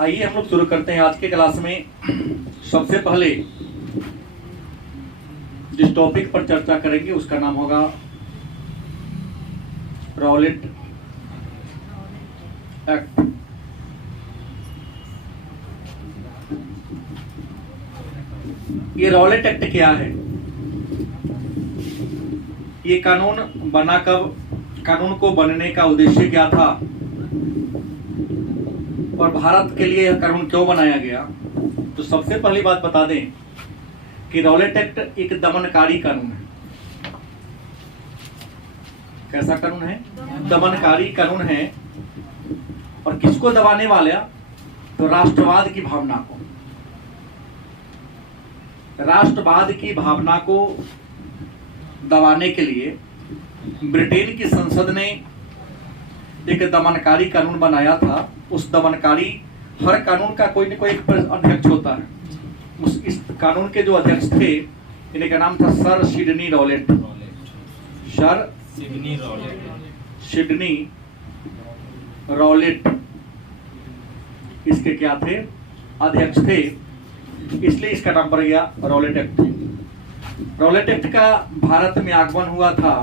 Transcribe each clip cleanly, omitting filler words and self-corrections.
आइए हम लोग शुरू करते हैं आज के क्लास में। सबसे पहले जिस टॉपिक पर चर्चा करेंगे उसका नाम होगा रॉलेट एक्ट। ये रॉलेट एक्ट क्या है? ये कानून बना कब, कानून को बनने का उद्देश्य क्या था और भारत के लिए यह कानून क्यों बनाया गया? तो सबसे पहली बात बता दें कि रॉलेट एक्ट एक दमनकारी कानून है। कैसा कानून है? दमनकारी कानून है। और किसको दबाने वाला? तो राष्ट्रवाद की भावना को। राष्ट्रवाद की भावना को दबाने के लिए ब्रिटेन की संसद ने एक दमनकारी कानून बनाया था। उस दमनकारी, हर कानून का कोई न कोई एक अध्यक्ष होता है। इस कानून के जो अध्यक्ष थे, इनका नाम था sir Sydney Rowlatt. Sir Sydney Rowlatt इसके क्या थे? अध्यक्ष थे। इसलिए इसका नाम पड़ गया रॉलेट एक्ट। रॉलेट एक्ट का भारत में आगमन हुआ था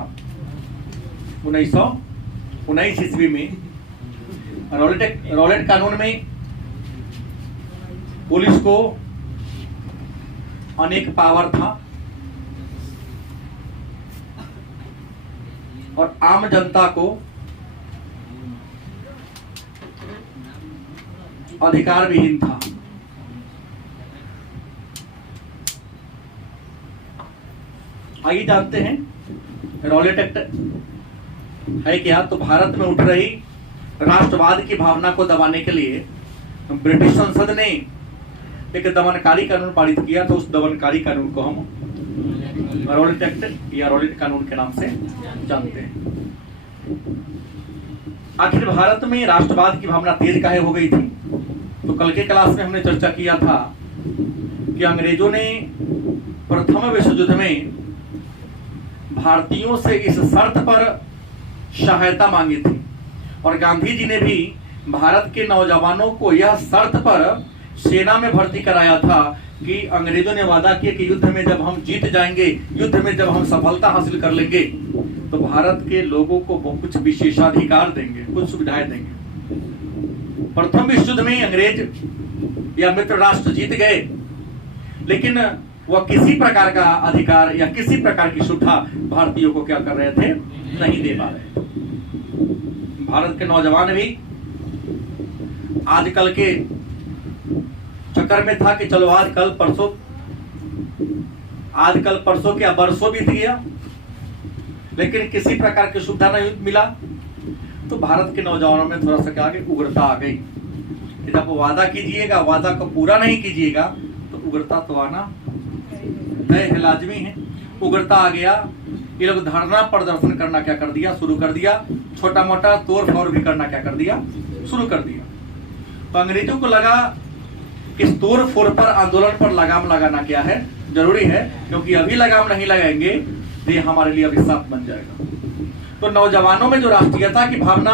1919 ईस्वी में। रॉलेट कानून में पुलिस को अनेक पावर था और आम जनता को अधिकार विहीन था। आइए जानते हैं रॉलेट एक्ट है क्या। तो भारत में उठ रही राष्ट्रवाद की भावना को दबाने के लिए ब्रिटिश संसद ने एक दमनकारी कानून पारित किया। तो उस दमनकारी कानून को हम रॉलेट एक्ट या रॉलेट कानून के नाम से जानते हैं। आखिर भारत में राष्ट्रवाद की भावना तेज काहे हो गई थी? तो कल के क्लास में हमने चर्चा किया था कि अंग्रेजों ने प्रथम विश्व युद्ध में भारतीयों से इस शर्त पर सहायता मांगी थी और गांधी जी ने भी भारत के नौजवानों को यह शर्त पर सेना में भर्ती कराया था कि अंग्रेजों ने वादा किया कि युद्ध में जब हम जीत जाएंगे, युद्ध में जब हम सफलता हासिल कर लेंगे, तो भारत के लोगों को कुछ विशेषाधिकार देंगे, कुछ सुविधाएं देंगे। प्रथम विश्व युद्ध में अंग्रेज या मित्र राष्ट्र जीत गए, लेकिन वह किसी प्रकार का अधिकार या किसी प्रकार की सुविधा भारतीयों को क्या कर रहे थे? नहीं दे पा रहे। भारत के नौजवान भी आजकल के चक्कर में था कि चलो आजकल परसों क्या बरसों बीत गया, लेकिन किसी प्रकार की सुविधा नहीं मिला। तो भारत के नौजवानों में थोड़ा सा क्या आगे उग्रता आ गई। जब वादा कीजिएगा, वादा को पूरा नहीं कीजिएगा तो उग्रता तो आना तय लाजमी है। उग्रता आ गया। ये लोग धरना प्रदर्शन करना क्या कर दिया? शुरू कर दिया। छोटा मोटा तोड़ फोड़ भी करना क्या कर दिया? शुरू कर दिया। तो अंग्रेजों को लगा कि इस तोड़ फोड़ पर, आंदोलन पर लगाम लगाना क्या है? जरूरी है, क्योंकि अभी लगाम नहीं लगाएंगे तो ये हमारे लिए अभिशाप बन जाएगा। तो नौजवानों में जो राष्ट्रीयता की भावना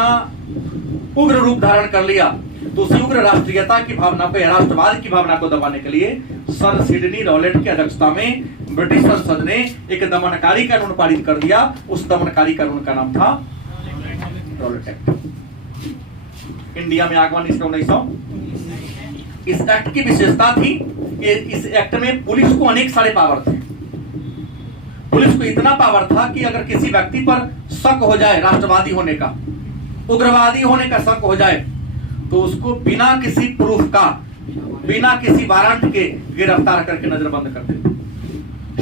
उग्र रूप धारण कर लिया, तो उसी उग्र राष्ट्रीयता की भावना को, राष्ट्रवाद की भावना को दबाने के लिए सर सिडनी रॉलेट की अध्यक्षता में ब्रिटिश संसद ने एक दमनकारी कानून पारित कर दिया। उस दमनकारी कानून का नाम था रॉलेट एक्ट। इंडिया में आगमन इसका 1900। इस एक्ट की विशेषता थी कि इस एक्ट में पुलिस को अनेक सारे पावर थे। पुलिस को इतना पावर था कि अगर किसी व्यक्ति पर शक हो जाए, राष्ट्रवादी होने का, उग्रवादी होने का शक हो जाए, तो उसको बिना किसी प्रूफ का, बिना किसी वारंट के गिरफ्तार करके नजरबंद कर देते।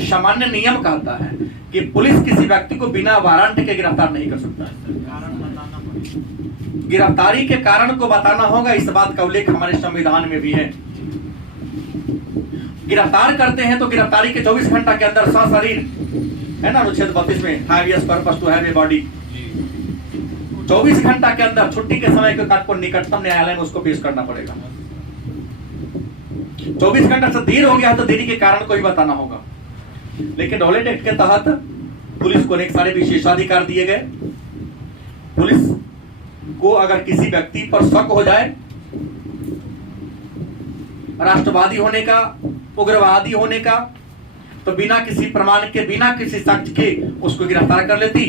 सामान्य नियम कहता है कि पुलिस किसी व्यक्ति को बिना वारंट के गिरफ्तार नहीं कर सकता। गिरफ्तारी के कारण को बताना होगा। इस बात का उल्लेख हमारे संविधान में भी है। गिरफ्तार करते हैं तो गिरफ्तारी के 24 घंटा के अंदर सशरीर, है ना, अनुच्छेद 32 में, habeas corpus to have a body, 24 घंटा के अंदर छुट्टी के समय को निकटतम न्यायालय में उसको पेश करना पड़ेगा। 24 घंटा से देर हो गया तो देरी के कारण को भी बताना होगा। लेकिन रॉलेट एक्ट के तहत पुलिस को अनेक सारे विशेषाधिकार दिए गए। पुलिस को अगर किसी व्यक्ति पर शक हो जाए राष्ट्रवादी होने का, उग्रवादी होने का, तो बिना किसी प्रमाण के, बिना किसी साक्ष्य के उसको गिरफ्तार कर लेती,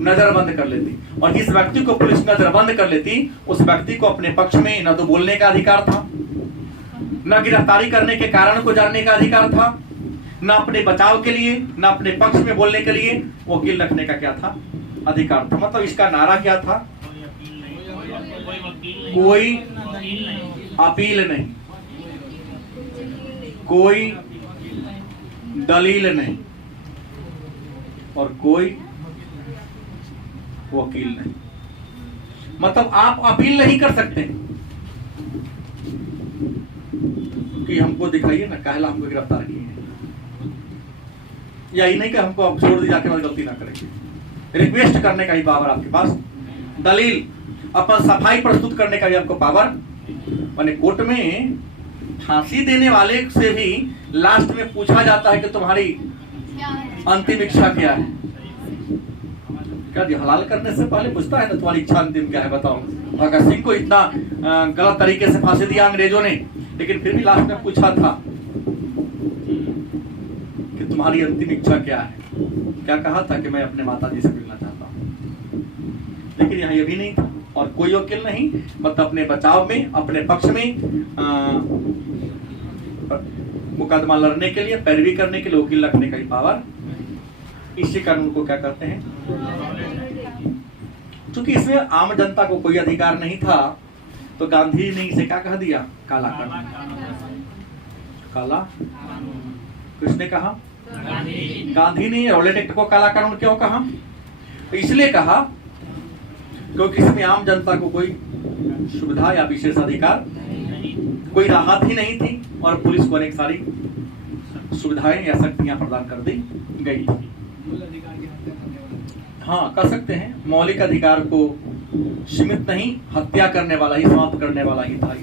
नजरबंद कर लेती। और जिस व्यक्ति को पुलिस नजरबंद कर लेती, उस व्यक्ति को अपने पक्ष में न तो बोलने का अधिकार था, न गिरफ्तारी करने के कारण को जानने का अधिकार था, न अपने बचाव के लिए, न अपने पक्ष में बोलने के लिए वकील रखने का क्या था, अधिकार था। मतलब इसका नारा क्या था, कोई अपील नहीं, कोई दलील नहीं और कोई वकील नहीं। मतलब आप अपील नहीं कर सकते कि हमको दिखाइए ना काहेला हमको गिरफ्तार किए हैं, यही नहीं कि हमको आप छोड़ दी जाके बाद गलती ना करेंगे। रिक्वेस्ट करने का ही पावर आपके पास, दलील अपन सफाई प्रस्तुत करने का भी आपको पावर। माने कोर्ट में फांसी देने वाले से भी लास्ट में पूछा जाता है कि तुम्हारी अंतिम इच्छा क्या है। क्या हलाल करने से पहले पूछता है ना तुम्हारी इच्छा अंतिम क्या है, बताओ। भगत सिंह को इतना गलत तरीके से फांसी दिया अंग्रेजों ने, लेकिन फिर भी लास्ट में पूछा था कि तुम्हारी अंतिम इच्छा क्या है। क्या कहा था कि मैं अपने माता जी से मिलना चाहता हूँ। लेकिन यहाँ ये भी नहीं था और कोई वकील नहीं, मतलब अपने बचाव में, अपने पक्ष में मुकदमा लड़ने के लिए, पैरवी करने के लिए वकील रखने का ही पावर। इसी कानून को क्या कहते हैं, क्योंकि इसमें आम जनता को कोई अधिकार नहीं था, तो गांधी ने इसे क्या कह दिया, काला कानून। काला किसने कहा, गांधी ने रॉलेट एक्ट को काला कानून क्यों कहा, तो इसलिए कहा क्योंकि इसमें आम जनता को कोई सुविधा या विशेष अधिकार, कोई राहत ही नहीं थी और पुलिस को अनेक सारी सुविधाएं या शक्तियां प्रदान कर दी गई। हाँ, कह सकते हैं मौलिक अधिकार को सीमित नहीं, हत्या करने वाला ही, समाप्त करने वाला ही था।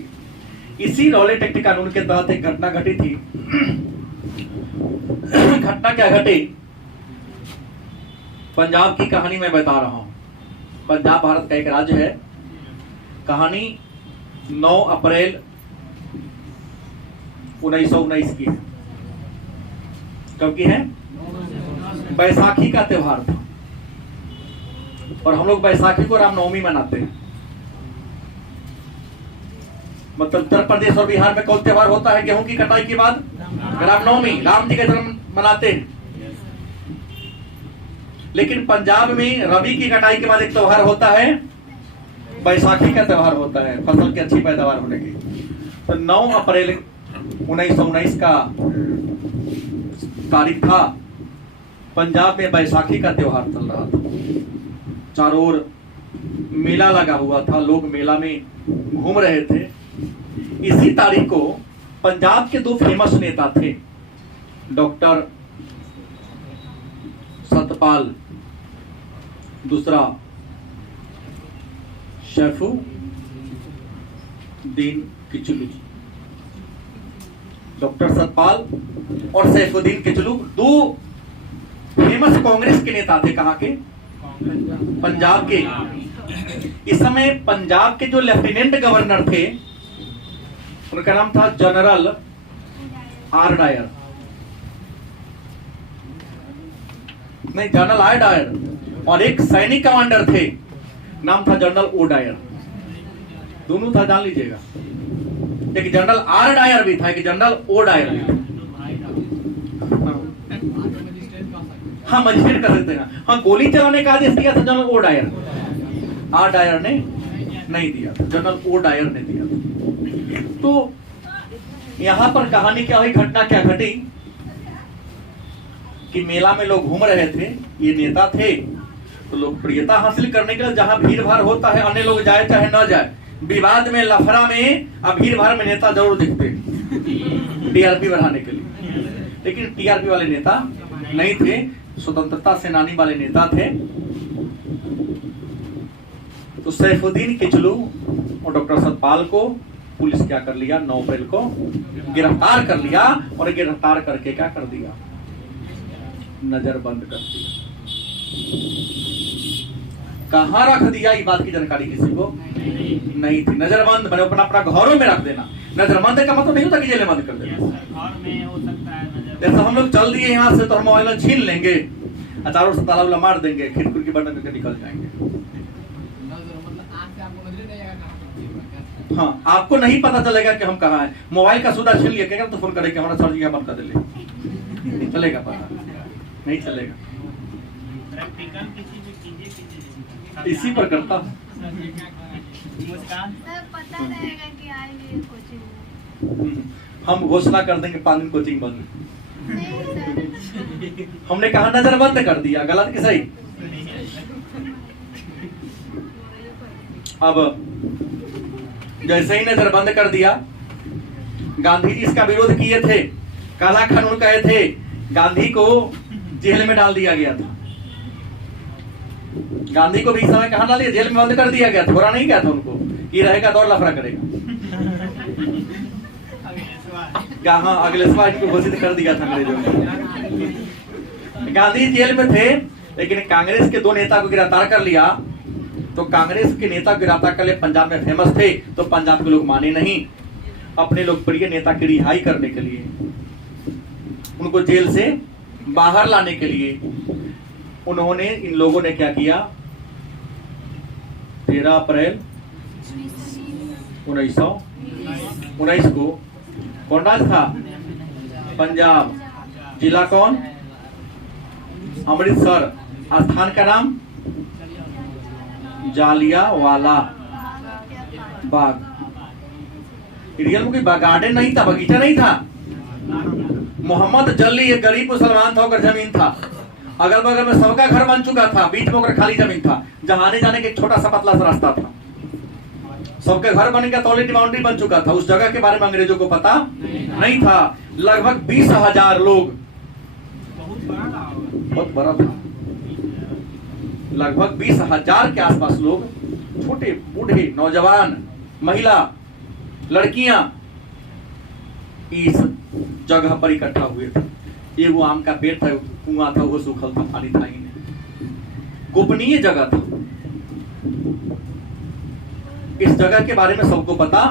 इसी रॉलेट एक्ट कानून के तहत एक घटना घटी थी। घटना क्या घटी, पंजाब की कहानी मैं बता रहा हूं। पंजाब भारत का एक राज्य है। कहानी 9 अप्रैल 1919 की है। कब की है, बैसाखी का त्योहार था और हम लोग बैसाखी को रामनवमी मनाते हैं। मतलब उत्तर प्रदेश और बिहार में कौन त्योहार होता है गेहूं की कटाई के बाद, रामनवमी, राम जी का जन्म मनाते हैं। लेकिन पंजाब में रबी की कटाई के बाद एक त्योहार होता है, बैसाखी का त्योहार होता है, फसल की अच्छी पैदावार होने की। तो 9 अप्रैल 1919 का तारीख था। पंजाब में बैसाखी का त्योहार चल रहा था, चारों ओर मेला लगा हुआ था, लोग मेला में घूम रहे थे। इसी तारीख को पंजाब के 2 फेमस नेता थे, डॉक्टर सतपाल, दूसरा सैफुद्दीन किचलू। डॉक्टर सतपाल और सैफुद्दीन किचलू 2 फेमस कांग्रेस के नेता थे। कहां के, पंजाब के। इस समय पंजाब के जो लेफ्टिनेंट गवर्नर थे उनका नाम था जनरल आर डायर, नहीं जनरल आर डायर, और एक सैनिक कमांडर थे, नाम था जनरल ओ डायर। दोनों था, जान लीजिएगा। एक जनरल आर डायर भी था, एक जनरल ओ डायर भी था। हाँ, मजिस्ट्रेट कर सकते हैं। हाँ, गोली चलाने का आदेश दिया था general O Dyer, R Dyer ने नहीं दिया था, जनरल ओ डायर ने दिया था। तो यहां पर कहानी क्या हुई, घटना क्या घटी कि मेला में लोग घूम रहे थे, ये नेता थे, तो लोकप्रियता हासिल करने के लिए जहां भीड़ भाड़ होता है, अन्य लोग जाए चाहे न जाए, विवाद में, लफड़ा में, अब भीड़ भाड़ में नेता जरूर दिखते टीआरपी बढ़ाने के लिए। लेकिन टीआरपी वाले नेता नहीं थे, स्वतंत्रता सेनानी वाले नेता थे। तो सैफुद्दीन किचलू और डॉक्टर सतपाल को पुलिस क्या कर लिया, 9 अप्रैल को गिरफ्तार कर लिया, और गिरफ्तार करके क्या कर दिया, नजरबंद कर दिया। कहां रख दिया, ये बात की जानकारी किसी को नहीं थी। नजरबंद मैंने अपना अपना घरों में रख देना। नजरबंद का मतलब नहीं होता कि जेल में बंद कर देना। घर में हो सकता है नजर। जैसे हम लोग चल दिए यहाँ से तो हम मोबाइल छीन लेंगे, चारों से ताला वाला मार देंगे, खिड़की की बटन करके निकल जाएंगे। हाँ, आपको नहीं पता चलेगा कि हम कहाँ हैं। मोबाइल का सुधा छीन लिया क्या तो फोन करेंगे हमारा सर जी का बंद कर दे, चलेगा पता नहीं चलेगा। प्रैक्टिकल किसी भी चीजें इसी पर करता हूँ। मुस्कान पता रहेगा कि आएंगे कोचिंग। हम घोषणा कर देंगे 5 दिन कोचिंग बंद। नहीं सर, हमने कहा नजर बंद कर दिया, गलत कि सही? अब जैसे ही नजर बंद कर दिया, गांधी जी इसका विरोध किए थे, काला कानून कहे थे, गांधी को जेल में डाल दिया गया था। गांधी को भी इस समय कहां डाल दिया? जेल में बंद कर दिया गया था। थोड़ा नहीं गया था उनको कि रहेगा तो और लफड़ा करेगा। कहा अगले सवाल इनको घोषित कर दिया था अंग्रेजों ने। गांधी जेल में थे, लेकिन कांग्रेस के 2 नेता को गिरफ्तार कर लिया। तो कांग्रेस के नेता गिरफ्तार कर लिए, पंजाब में फेमस थे, तो पंजाब के लोग माने नहीं। अपने लोकप्रिय नेता की रिहाई करने के लिए, उनको जेल से बाहर लाने के लिए उन्होंने, इन लोगों ने क्या किया? 13 अप्रैल 1919 को कौन राज था? पंजाब। जिला कौन? अमृतसर। स्थान का नाम जालियांवाला बाग। रियल में कोई गार्डन नहीं था, बगीचा नहीं था। मोहम्मद जल्ली एक गरीब मुसलमान था, और जमीन था, अगल बगल में सबका घर बन चुका था, बीच में खाली जमीन था, जहां आने जाने के एक छोटा सा पतला सा रास्ता था। सबके घर बन गया, ऑलरेडी बाउंड्री बन चुका था। उस जगह के बारे में अंग्रेजों को पता नहीं था। लगभग 20,000 लोग, बहुत बड़ा था, लगभग 20,000 के आसपास लोग, छोटे बूढ़े नौजवान महिला लड़कियां इस जगह पर इकट्ठा हुए थे। ये वो आम का पेड़ था, कुआं था, वो सूखल था, पानी था ही नहीं, गोपनीय जगह था। इस जगह के बारे में सबको पता,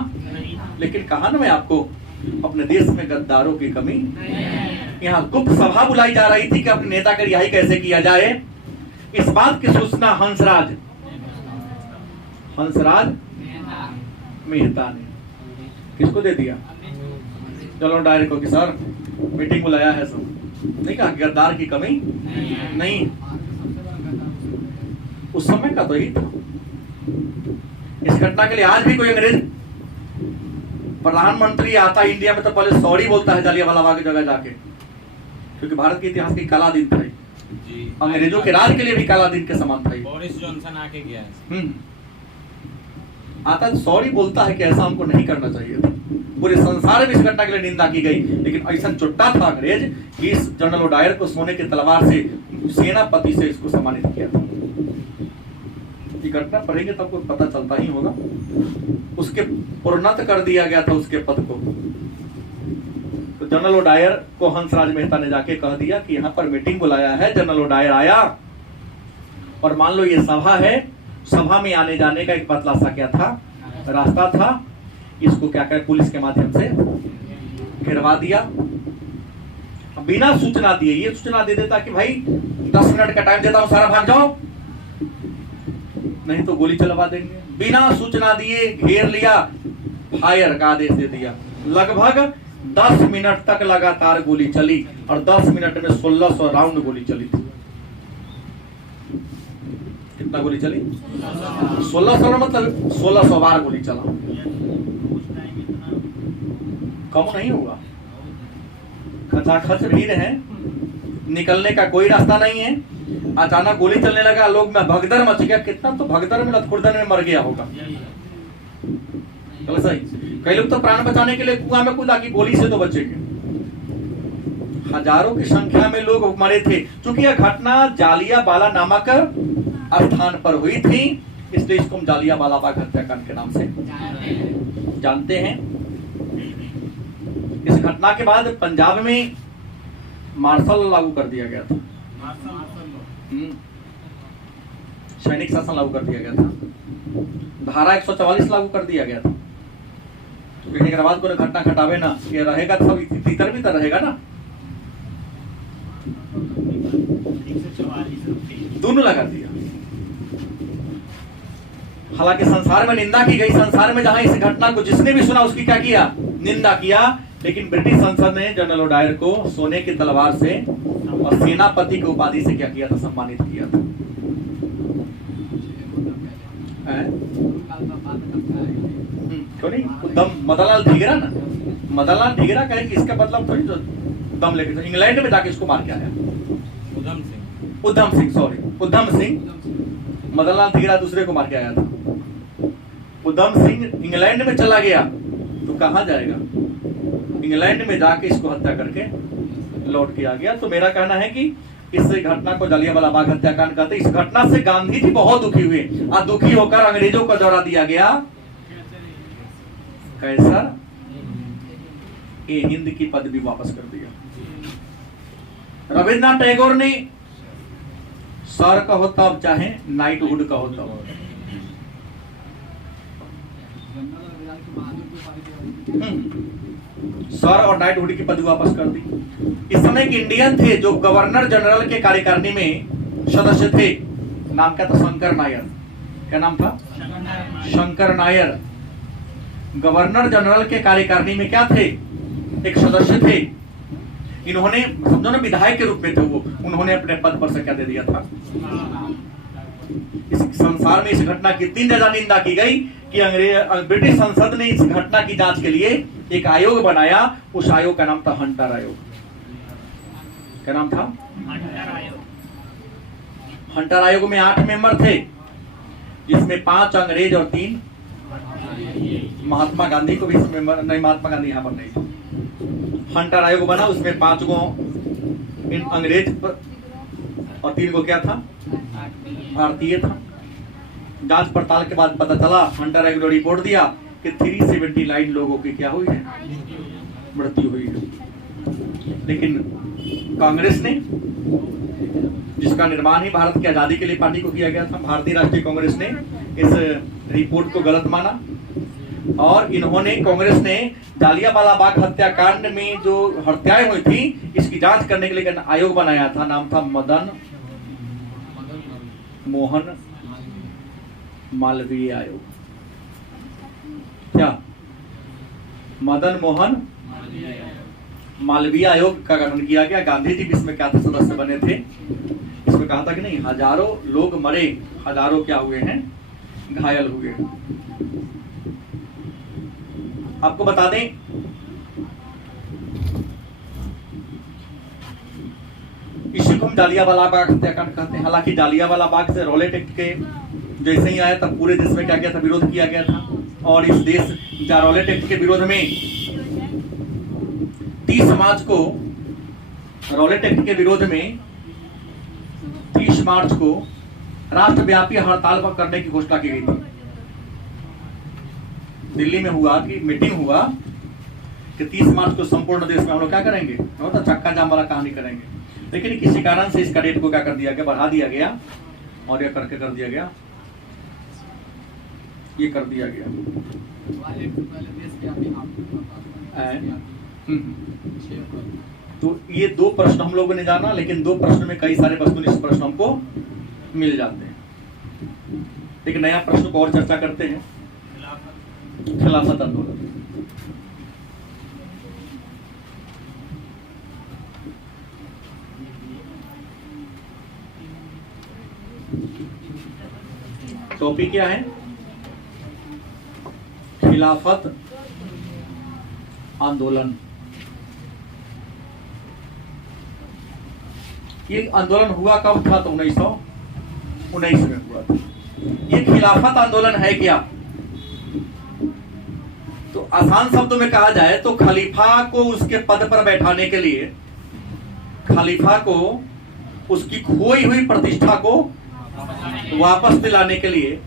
लेकिन कहा ना मैं आपको, अपने देश में गद्दारों की कमी। यहाँ गुप्त सभा बुलाई जा रही थी कि अपने नेता की रिहाई कैसे किया जाए। इस बात की सूचना हंसराज मेहता ने किसको दे दिया? चलो डायरेक्ट को कि सर मीटिंग बुलाया है, सब नहीं कहा गद्दार की कमी नहीं। उस समय का तो ही था। इस घटना के लिए आज भी कोई अंग्रेज प्रधानमंत्री आता इंडिया में तो पहले सॉरी बोलता है जालियांवाला बाग की जगह जाके, क्योंकि भारत के इतिहास की काला दिन था। अंग्रेजों के राज के लिए भी काला दिन के समान था। बोरिस जॉनसन आके गया आता सॉरी बोलता है कि ऐसा हमको नहीं करना चाहिए था। पूरे संसार में इस घटना के लिए निंदा की गई, लेकिन ऐसा चुट्टा था अंग्रेज कि इस जनरल ओडायर को सोने की तलवार से सेनापति से इसको सम्मानित किया था। ये घटना पढ़ेंगे तो आपको पता चलता ही होगा। उसके प्रोन्नत कर दिया गया था उसके पद को। तो जनरल ओडायर को हंसराज मेहता ने जाके कह दिया कि यहाँ पर मीटिंग बुलाया है, जनरल ओडायर आया, और मान लो ये सभा है, सभा में आने जाने का एक पतला सा क्या था, रास्ता था, इसको क्या करे पुलिस के माध्यम से घेरवा दिया। बिना सूचना दिए, ये सूचना दे देता कि भाई 10 मिनट का टाइम देता हूं, सारा भाग जाओ, नहीं तो गोली चलवा देंगे। बिना सूचना दिए घेर लिया, फायर का आदेश दे दिया। लगभग 10 मिनट तक लगातार गोली चली, और 10 मिनट में 1600 राउंड गोली चली थी। कितना गोली चली? 1600 मतलब 1600 बार गोली चला। कम नहीं हुआ। खचाखच भीड़ है, निकलने का कोई रास्ता नहीं है। अचानक गोली चलने लगा, लोग में भगदड़ मच गया। कितना तो भगदड़ में लथखुड़दड़ में मर गया होगा। चलो सही, कई लोग तो प्राण बचाने के लिए कुआं में कूदा कि गोली से तो बचेंगे। हजारों की संख्या में लोग मरे थे। क्योंकि यह घटना जालियांवाला नामक स्थान पर हुई थी, इसलिए इसको हम जालियांवाला बाग हत्याकांड के नाम से जानते हैं। इस घटना के बाद पंजाब में मार्शल लॉ लागू कर दिया गया था। सैनिक शासन लागू कर दिया गया था। धारा 144 लागू कर दिया गया था। तो कहने के बाद को घटना घटावे ना, ये रहेगा तो सब भीतर भीतर रहेगा ना, 144 रुपये दोनों लगा दिया। हालांकि संसार में निंदा की गई, संसार में जहां इस घटना को जिसने भी सुना उसकी क्या किया, निंदा किया। लेकिन ब्रिटिश संसद ने जनरल ओडायर को सोने की तलवार से और सेनापति की उपाधि से क्या किया था, सम्मानित किया था। क्यों नहीं, दम मदनलाल ढींगरा ना, मदनलाल ढींगरा कहे कि इसका मतलब थोड़ी तो दम लेके, तो इंग्लैंड में जाके इसको मार के आया उधम सिंह, सॉरी उधम सिंह, मदनलाल ढींगरा दूसरे को मार के आया था। उधम सिंह इंग्लैंड में चला गया तो कहां जाएगा, इंग्लैंड में जाके इसको हत्या करके लौट के आ गया। तो मेरा कहना है कि इस घटना को जलियांवाला बाग हत्याकांड कहते हैं। इस घटना से गांधी जी बहुत दुखी हुए और दुखी होकर अंग्रेजों को दौरा दिया गया, कैसर ए हिंद की पदवी वापस कर दिया। रविन्द्रनाथ टैगोर ने सर कहो तब चाहे नाइटहुड कहो तब, सर और नाइटहुड की पदवी वापस कर दी। इस समय के इंडियन थे जो गवर्नर जनरल के कार्यकारिणी में सदस्य थे, नाम क्या था, शंकर नायर। क्या नाम था, शंकर नायर। गवर्नर जनरल के कार्यकारिणी में क्या थे, एक सदस्य थे। इन्होंने समझो ना विधायक के रूप में थे वो, उन्होंने अपने पद पर से क्या दे दिया था। इस संसार में इस घटना की इतनी ज्यादा निंदा की गई कि ब्रिटिश संसद ने इस घटना की जांच के लिए एक आयोग बनाया। उस आयोग का नाम था हंटर आयोग। क्या नाम था, हंटर आयोग में 8 मेंबर थे, जिसमें 5 अंग्रेज और 3 महात्मा गांधी को भी मेंबर नहीं, महात्मा गांधी यहाँ पर नहीं था। हंटर आयोग बना, उसमें 5 गो अंग्रेज और 3 गो क्या था, भारतीय था। जांच पड़ताल के बाद पता चला, हंटर आयोग ने रिपोर्ट दिया कि 379 लोगों की क्या हुई है, मृत्यु हुई है। लेकिन कांग्रेस ने, जिसका निर्माण ही भारत की आजादी के लिए पार्टी को किया गया था, भारतीय राष्ट्रीय कांग्रेस ने इस रिपोर्ट को गलत माना और इन्होंने, कांग्रेस ने जालियांवाला बाग हत्याकांड में जो हत्याएं हुई थी इसकी जांच करने के लिए आयोग बनाया था। नाम था मदन मोहन मालवीय आयोग। क्या, मदन मोहन मालवीय आयोग का गठन किया गया। गांधी जी भी इसमें क्या थे, सदस्य बने थे। इसमें कहा था कि नहीं, हजारों लोग मरे, हजारों क्या हुए हैं, घायल हुए। आपको बता दें, इसी को हम जालियांवाला बाग हत्याकांड कहते हैं। हालांकि जालियांवाला बाग से रॉलेट एक्ट के जैसे ही आया तब पूरे देश में क्या किया था, विरोध किया गया था। और इस देश रॉलेट एक्ट के विरोध में 30 मार्च को, रॉलेट एक्ट के विरोध में 30 मार्च को राष्ट्रव्यापी हड़ताल पर करने की घोषणा की गई थी। दिल्ली में हुआ कि मीटिंग हुआ कि 30 मार्च को संपूर्ण देश में हम लोग क्या करेंगे, तो चक्का जाम वाला कहानी करेंगे। लेकिन किसी कारण से इसका डेट को क्या कर दिया गया, बढ़ा दिया गया और यह करके कर दिया गया, ये कर दिया गया। तो ये 2 प्रश्न हम लोगों ने जाना, लेकिन 2 प्रश्न में कई सारे वस्तुनिष्ठ प्रश्न हमको मिल जाते हैं। एक नया प्रश्न को और चर्चा करते हैं, खिलाफत आंदोलन। टॉपिक क्या है, खिलाफत आंदोलन। ये आंदोलन हुआ कब था, तो 1919 में हुआ था। ये खिलाफत आंदोलन है क्या, तो आसान शब्दों में कहा जाए तो खलीफा को उसके पद पर बैठाने के लिए, खलीफा को उसकी खोई हुई प्रतिष्ठा को वापस दिलाने के लिए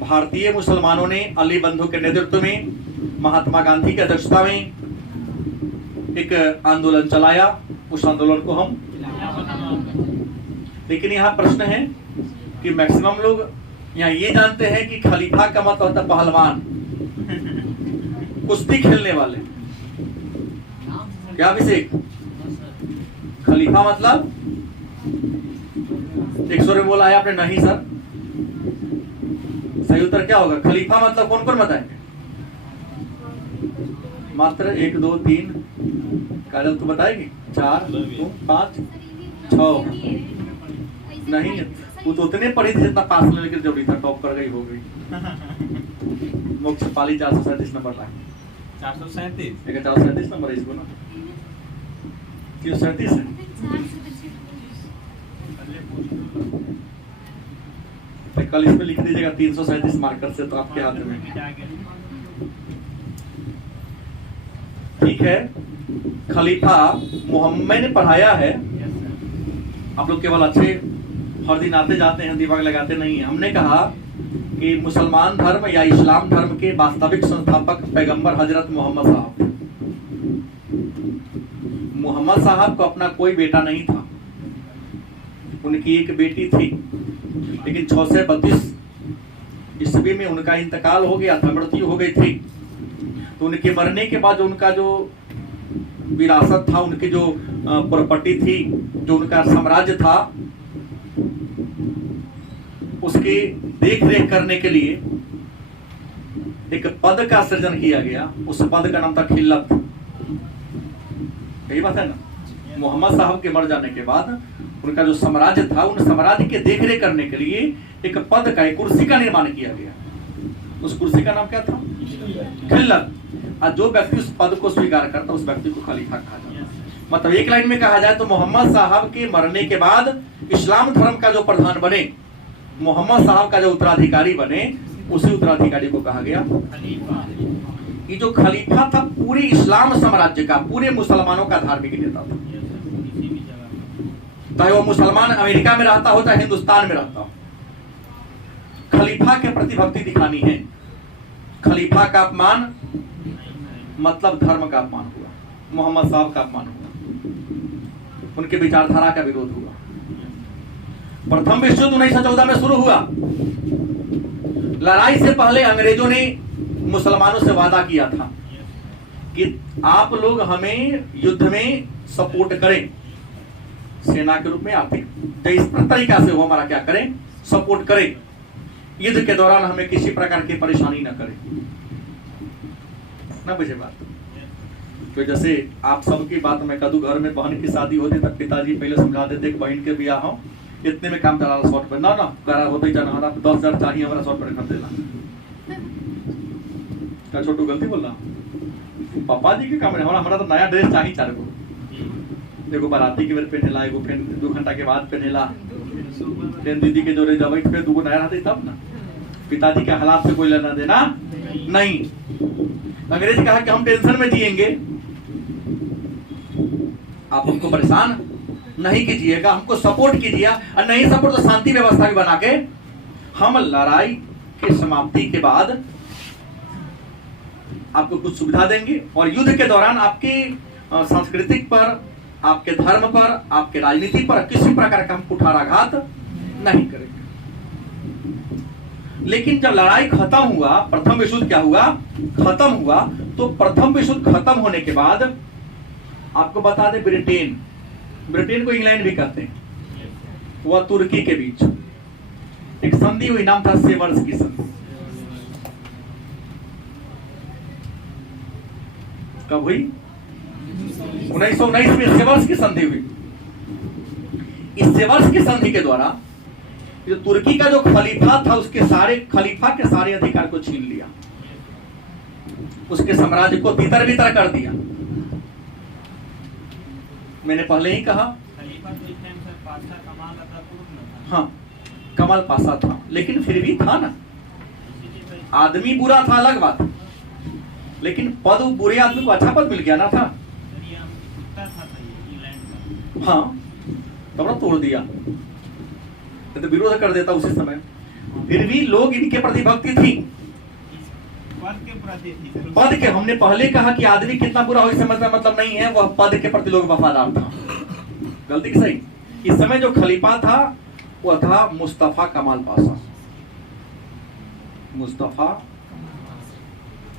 भारतीय मुसलमानों ने अली बंधु के नेतृत्व में, महात्मा गांधी की अध्यक्षता में एक आंदोलन चलाया। उस आंदोलन को हम, लेकिन यहाँ प्रश्न है कि मैक्सिमम लोग यहाँ ये जानते हैं कि खलीफा का मतलब होता है पहलवान, कुश्ती खेलने वाले। क्या अभिषेक? खलीफा मतलब एक सौ में बोला है आपने? नहीं सर, सही उत्तर क्या होगा? खलीफा मतलब कौन कौन बताएंगे? मात्र 1 2 3 काजल तू बताएगी? 4 2 5 6 नहीं, वो तो उतने पढ़ी थी जितना पास लेने की जरूरी था, टॉप कर गई हो गई। मोक्ष पाली 437 नंबर ला, 437 437 नंबर है इसको ना, 337 है। कल इस पे लिख दीजिएगा 337 मार्कर से, तो आपके हाथ में। ठीक है, खलीफा मोहम्मद ने पढ़ाया है। आप लोग केवल अच्छे हर दिन आते जाते हैं, दिमाग लगाते नहीं है। हमने कहा कि मुसलमान धर्म या इस्लाम धर्म के वास्तविक संस्थापक पैगंबर हजरत मोहम्मद साहब। मोहम्मद साहब को अपना कोई बेटा नहीं था, उनकी एक बेटी थी, लेकिन 632 ईस्वी में उनका इंतकाल हो गया था, मृत्यु हो गई थी। तो उनके मरने के बाद उनका जो विरासत था, उनकी जो प्रॉपर्टी थी, जो उनका साम्राज्य था, उसकी देख रेख करने के लिए एक पद का सृजन किया गया। उस पद का नाम था खिल्लत। यही बात है ना? मोहम्मद साहब के मर जाने के बाद उनका जो साम्राज्य था, उन साम्राज्य के देख रेख करने के लिए एक पद का, एक कुर्सी का निर्माण किया गया। उस कुर्सी का नाम क्या था? खिल्लत। और जो व्यक्ति उस पद को स्वीकार करता, उस व्यक्ति को खलीफा कहा जाता। मतलब एक लाइन में कहा जाए तो मोहम्मद साहब के मरने के बाद इस्लाम धर्म का जो प्रधान बने, मोहम्मद साहब का जो उत्तराधिकारी बने, उसी उत्तराधिकारी को कहा गया खलीफा। ये जो खलीफा था पूरे इस्लाम साम्राज्य का, पूरे मुसलमानों का धार्मिक नेता था। चाहे वो मुसलमान अमेरिका में रहता हो, चाहे हिंदुस्तान में रहता हो, खलीफा के प्रति भक्ति दिखानी है। खलीफा का अपमान मतलब धर्म का अपमान हुआ, मोहम्मद साहब का अपमान हुआ, उनके विचारधारा का विरोध हुआ। प्रथम विश्व युद्ध 1914 में शुरू हुआ। लड़ाई से पहले अंग्रेजों ने मुसलमानों से वादा किया था कि आप लोग हमें युद्ध में सपोर्ट करें, सेना के रूप में आर्थिक जिस तरीका से हो हमारा क्या करें, सपोर्ट करें। युद्ध के दौरान हमें किसी प्रकार की परेशानी न करें। ना बुझे बात? तो जैसे आप सबकी बात मैं कदू, घर में बहन की शादी होती तब पिताजी पहले समझा देते कि बहन के ब्याह हो, इतने में काम चला शॉर्ट पर ना करा होते जाना, 10,000 चाहिए हमारा शॉर्ट पर खरीद देना। क्या छोटू गलती बोल रहा? पापा जी के काम है, हमारा तो नया ड्रेस चाहिए 4 गो, एगो बाराती के बेर पहनेला, एगो फिर 2 घंटा के बाद पहनेला, फिर दीदी के जोड़े जब फिर 2 नया रहते तब ना। पिताजी के हालात से कोई लेना देना नहीं। अंग्रेज कहा कि हम टेंशन में जिएंगे, आप हमको परेशान नहीं कीजिएगा, हमको सपोर्ट कीजिए, और नहीं सपोर्ट तो शांति व्यवस्था भी बना के हम लड़ाई के समाप्ति के बाद आपको कुछ सुविधा देंगे, और युद्ध के दौरान आपकी सांस्कृतिक पर, आपके धर्म पर, आपके राजनीति पर किसी प्रकार का हम कुठाराघात नहीं करेंगे। लेकिन जब लड़ाई खत्म हुआ, प्रथम विश्व युद्ध क्या हुआ, खत्म हुआ, तो प्रथम विश्व युद्ध खत्म होने के बाद आपको बता दें, ब्रिटेन को इंग्लैंड भी कहते हैं, वह तुर्की के बीच एक संधि हुई, नाम था सेवर्स की संधि। कब हुई? 1919 में सेवर्स की संधि हुई। इस सेवर्स की संधि के द्वारा जो तुर्की का जो खलीफा था, उसके सारे खलीफा के सारे अधिकार को छीन लिया, उसके साम्राज्य को तितर बितर कर दिया। मैंने पहले ही कहा, खलीफा तो इस time sir Pasha Kemal Ataturk में था। हाँ, कमाल पाशा था, लेकिन फिर भी था ना, आदमी बुरा था अलग बात, लेकिन पद बुरे आदमी को अच्छा पद मिल गया ना था। हाँ, तब तोड़ दिया, तो विरोध कर देता उसी समय। फिर भी लोग इनके प्रति भक्ति थी, पद के प्रति थी। पद के, हमने पहले कहा कि आदमी कितना बुरा हो इससे मतलब नहीं है, वह पद के प्रति लोग वफादार था। गलती की सही? इस समय जो खलीफा था वह था मुस्तफा कमाल पाशा। मुस्तफा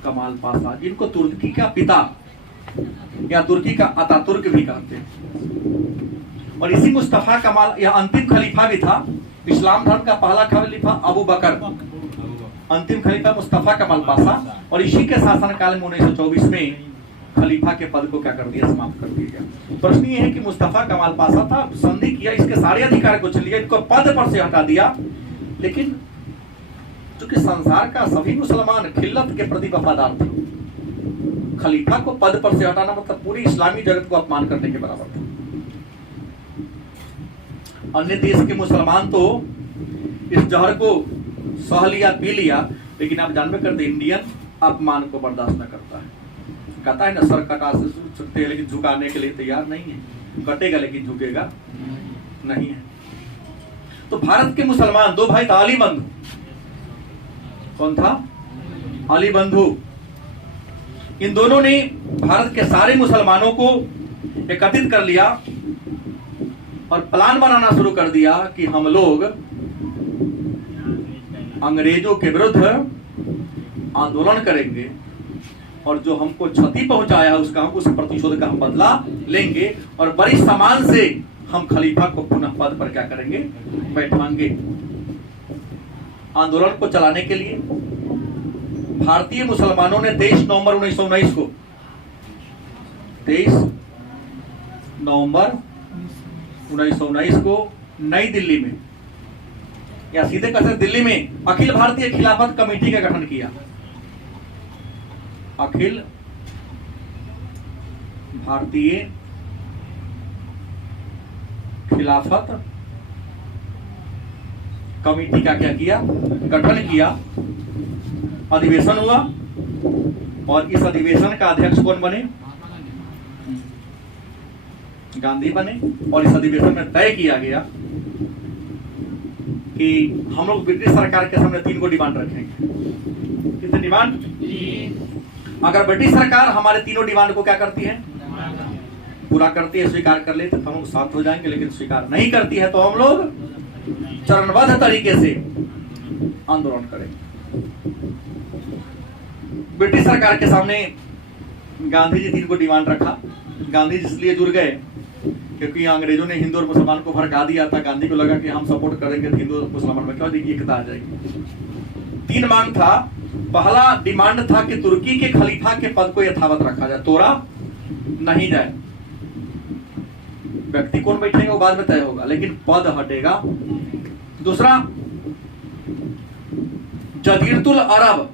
कमाल पाशा, जिनको तुर्की का पिता या तुर्की का अतातुर्क भी कहते हैं। और इसी मुस्तफा कमाल, यह अंतिम खलीफा भी था, इस्लाम धर्म का पहला खलीफा अबू बकर, अंतिम खलीफा मुस्तफा कमाल पाशा। और इसी के शासनकाल में 1924 में खलीफा के पद को क्या कर दिया, समाप्त कर दिया गया। प्रश्न ये है कि मुस्तफा कमाल पाशा था, संधि किया, इसके सारे अधिकार को छीन लिया, इनको पद पर से हटा दिया। लेकिन चूंकि संसार का सभी मुसलमान खिल्लत के प्रति वफादार थे, खलीफा को पद पर से हटाना मतलब पूरी इस्लामी जगत को अपमान करने के बराबर था। अन्य देश के मुसलमान तो इस जहर को सह लिया, पी लिया, लेकिन आप जानबे करते इंडियन अपमान को बर्दाश्त न करता है। कहता है ना, सर कटा से सकते हैं लेकिन झुकाने के लिए तैयार नहीं है, कटेगा लेकिन झुकेगा नहीं है। तो भारत के मुसलमान दो भाई था, अली बंधु, कौन था, अली बंधु। इन दोनों ने भारत के सारे मुसलमानों को एकत्रित कर लिया और प्लान बनाना शुरू कर दिया कि हम लोग अंग्रेजों के विरुद्ध आंदोलन करेंगे और जो हमको क्षति पहुंचाया है उसका, हम उस प्रतिशोध का हम बदला लेंगे और बड़ी सम्मान से हम खलीफा को पुनः पद पर क्या करेंगे, बैठाएंगे। आंदोलन को चलाने के लिए भारतीय मुसलमानों ने 23 नवंबर 1919 को 23 नवंबर 1919 को नई दिल्ली में, या सीधे कहते दिल्ली में, अखिल भारतीय खिलाफत कमेटी का गठन किया। अखिल भारतीय खिलाफत कमेटी का क्या किया, गठन किया। अधिवेशन हुआ और इस अधिवेशन का अध्यक्ष कौन बने, गांधी बने। और इस अधिवेशन में तय किया गया कि हम लोग ब्रिटिश सरकार के सामने 3 को डिमांड रखेंगे। कितने डिमांड? अगर ब्रिटिश सरकार हमारे तीनों डिमांड को क्या करती है, पूरा करती है, स्वीकार कर लेते तो हम लोग साथ हो जाएंगे, लेकिन स्वीकार नहीं करती है तो हम लोग चरणबद्ध तरीके से आंदोलन करेंगे। ब्रिटिश सरकार के सामने गांधी जी 3 को डिमांड रखा। गांधी जी इसलिए जुड़ गए क्योंकि अंग्रेजों ने हिंदू और मुसलमान को भड़का दिया था। गांधी को लगा कि हम सपोर्ट करेंगे तो हिंदू और मुसलमान में क्या एकता आ जाएगी। 3 मांग था। पहला डिमांड था कि तुर्की के खलीफा के पद को यथावत रखा जाए, तोड़ा नहीं जाए। व्यक्ति कौन बैठेगा वो बाद में तय होगा, लेकिन पद हटेगा। दूसरा, जजीरतुल अरब,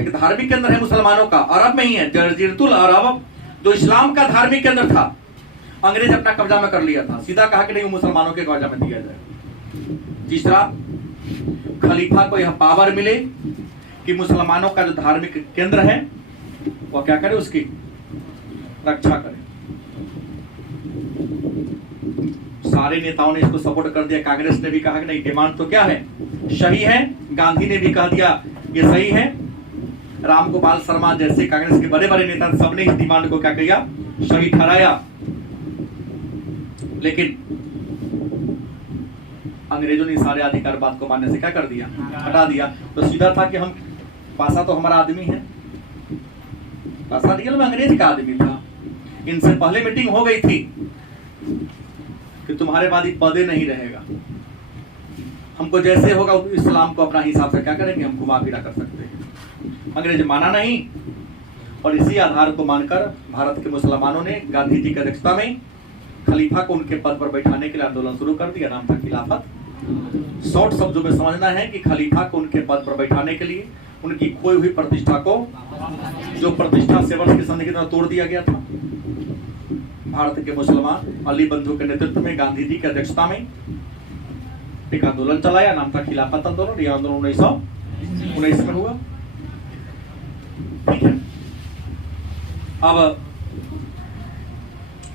एक धार्मिक केंद्र है मुसलमानों का, अरब में ही है। जजीरतुल अरब जो इस्लाम का धार्मिक केंद्र था, अंग्रेज अपना कब्जा में कर लिया था। सीधा कहा कि नहीं, वो मुसलमानों के कब्जा में दिया जाए। तीसरा, खलीफा को यह पावर मिले कि मुसलमानों का जो धार्मिक केंद्र है वह क्या करे, उसकी रक्षा करे। सारे नेताओं ने इसको सपोर्ट कर दिया। कांग्रेस ने भी कहा कि नहीं, डिमांड तो क्या है, सही है। गांधी ने भी कह दिया ये सही है। राम गोपाल शर्मा जैसे कांग्रेस के बड़े बड़े नेता सबने इस डिमांड को क्या किया, सही ठहराया। लेकिन अंग्रेजों ने सारे अधिकार बात को मानने से क्या कर दिया, हटा दिया। तो सीधा था कि हम, पाशा तो हमारा आदमी है, पाशा रियल में अंग्रेज का आदमी था। इनसे पहले मीटिंग हो गई थी कि तुम्हारे बाद पदे नहीं रहेगा, हमको जैसे होगा इस्लाम को अपना हिसाब से क्या करेंगे, हम घुमा फिरा कर सकते हैं। अंग्रेज माना नहीं और इसी आधार को मानकर भारत के मुसलमानों ने गांधी जी की अध्यक्षता में खलीफा को उनके पद पर बैठाने के लिए आंदोलन शुरू कर दिया। नाम था खिलाफत। शॉर्ट शब्दों में समझना है कि खलीफा को उनके पद पर बैठाने के लिए उनकी खोई हुई प्रतिष्ठा को, जो प्रतिष्ठा सेवर्स की संधि की तरह तोड़ दिया गया था, भारत के मुसलमान अली बंधु के नेतृत्व में गांधी जी की अध्यक्षता में एक आंदोलन चलाया। नाम था खिलाफत आंदोलन। यह आंदोलन 1919 में हुआ। ठीक है। अब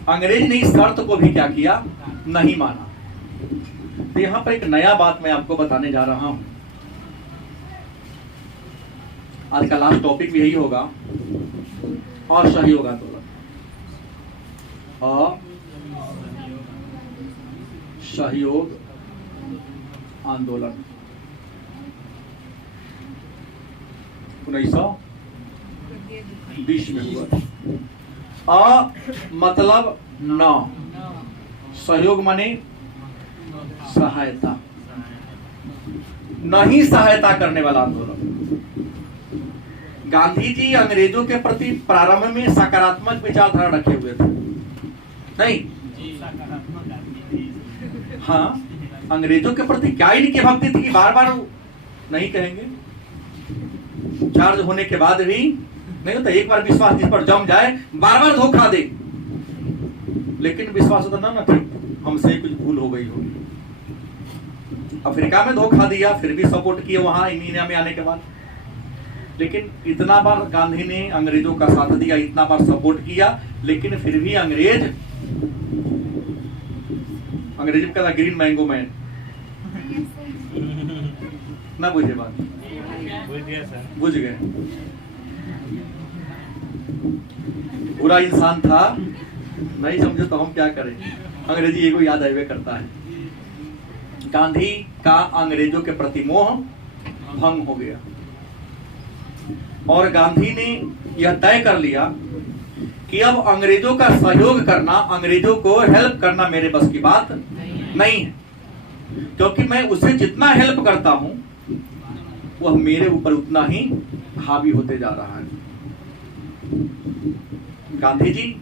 अंग्रेज ने इस शर्त को भी क्या किया, नहीं माना। तो यहां पर एक नया बात मैं आपको बताने जा रहा हूं। आज का लास्ट टॉपिक भी यही होगा, असहयोग आंदोलन। असहयोग आंदोलन 1920 में हुआ। अ मतलब न, सहयोग माने सहायता, नहीं सहायता करने वाला आंदोलन। गांधी जी अंग्रेजों के प्रति प्रारंभ में सकारात्मक विचारधारा रखे हुए थे, नहीं? हाँ, अंग्रेजों के प्रति क्या इनकी भक्ति थी कि बार बार नहीं कहेंगे, चार्ज होने के बाद भी नहीं होता। एक बार विश्वास जिस पर जम जाए बार बार धोखा दे, लेकिन विश्वास होता ना ठीक, हमसे कुछ भूल हो गई होगी। अफ्रीका में धोखा दिया, फिर भी सपोर्ट किए वहां इंडिया में आने के बाद। लेकिन इतना बार गांधी ने अंग्रेजों का साथ दिया, इतना बार सपोर्ट किया, लेकिन फिर भी अंग्रेजी में कहता ग्रीन मैंगो मैन, ना बुझे बात? बुझ गए। बुरा इंसान था, नहीं समझे तो हम क्या करें। अंग्रेजी एगो याद आवे करता है। गांधी का अंग्रेजों के प्रति मोह भंग हो गया और गांधी ने यह तय कर लिया कि अब अंग्रेजों का सहयोग करना, अंग्रेजों को हेल्प करना मेरे बस की बात नहीं है, क्योंकि मैं उसे जितना हेल्प करता हूं वह मेरे ऊपर उतना ही हावी होते जा रहा है। गांधी जी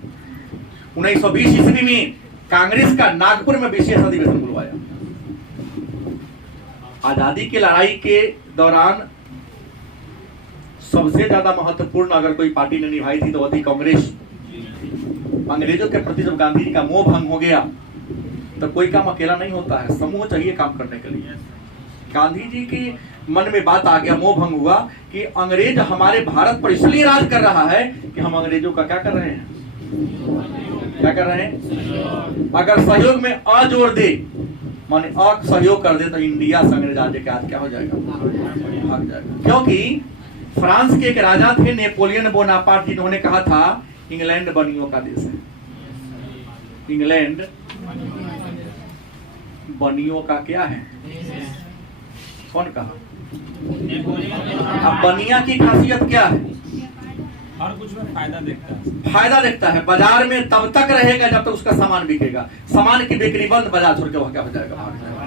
1920 ईस्वी में कांग्रेस का नागपुर में विशेष अधिवेशन बुलवाया। आजादी की लड़ाई के दौरान सबसे ज्यादा महत्वपूर्ण अगर कोई पार्टी ने निभाई थी तो वह थी कांग्रेस। अंग्रेजों के प्रति जब गांधी जी का मोह भंग हो गया तो कोई काम अकेला नहीं होता है, समूह चाहिए काम करने के लिए। गांधी जी के मन में बात आ गया, मोह भंग हुआ कि अंग्रेज हमारे भारत पर इसलिए राज कर रहा है कि हम अंग्रेजों का क्या कर रहे हैं, क्या कर रहे हैं। अगर सहयोग में अ जोड़ दे, माने असहयोग कर दे तो इंडिया से अंग्रेज आज के आज क्या हो जाएगा, भाग जाएगा। क्योंकि फ्रांस के एक राजा थे नेपोलियन बोनापार्ट, जिन्होंने कहा था इंग्लैंड बनियों का देश है। इंग्लैंड बनियों का क्या है, कौन कहा? अब बनिया की खासियत क्या है? हर कुछ में फायदा देखता है। फायदा देखता है, बाजार में तब तक रहेगा जब तक उसका सामान बिकेगा। सामान की बिक्री बंद, बाजार छोड़ के वह क्या हो जाएगा, भाग जाएगा।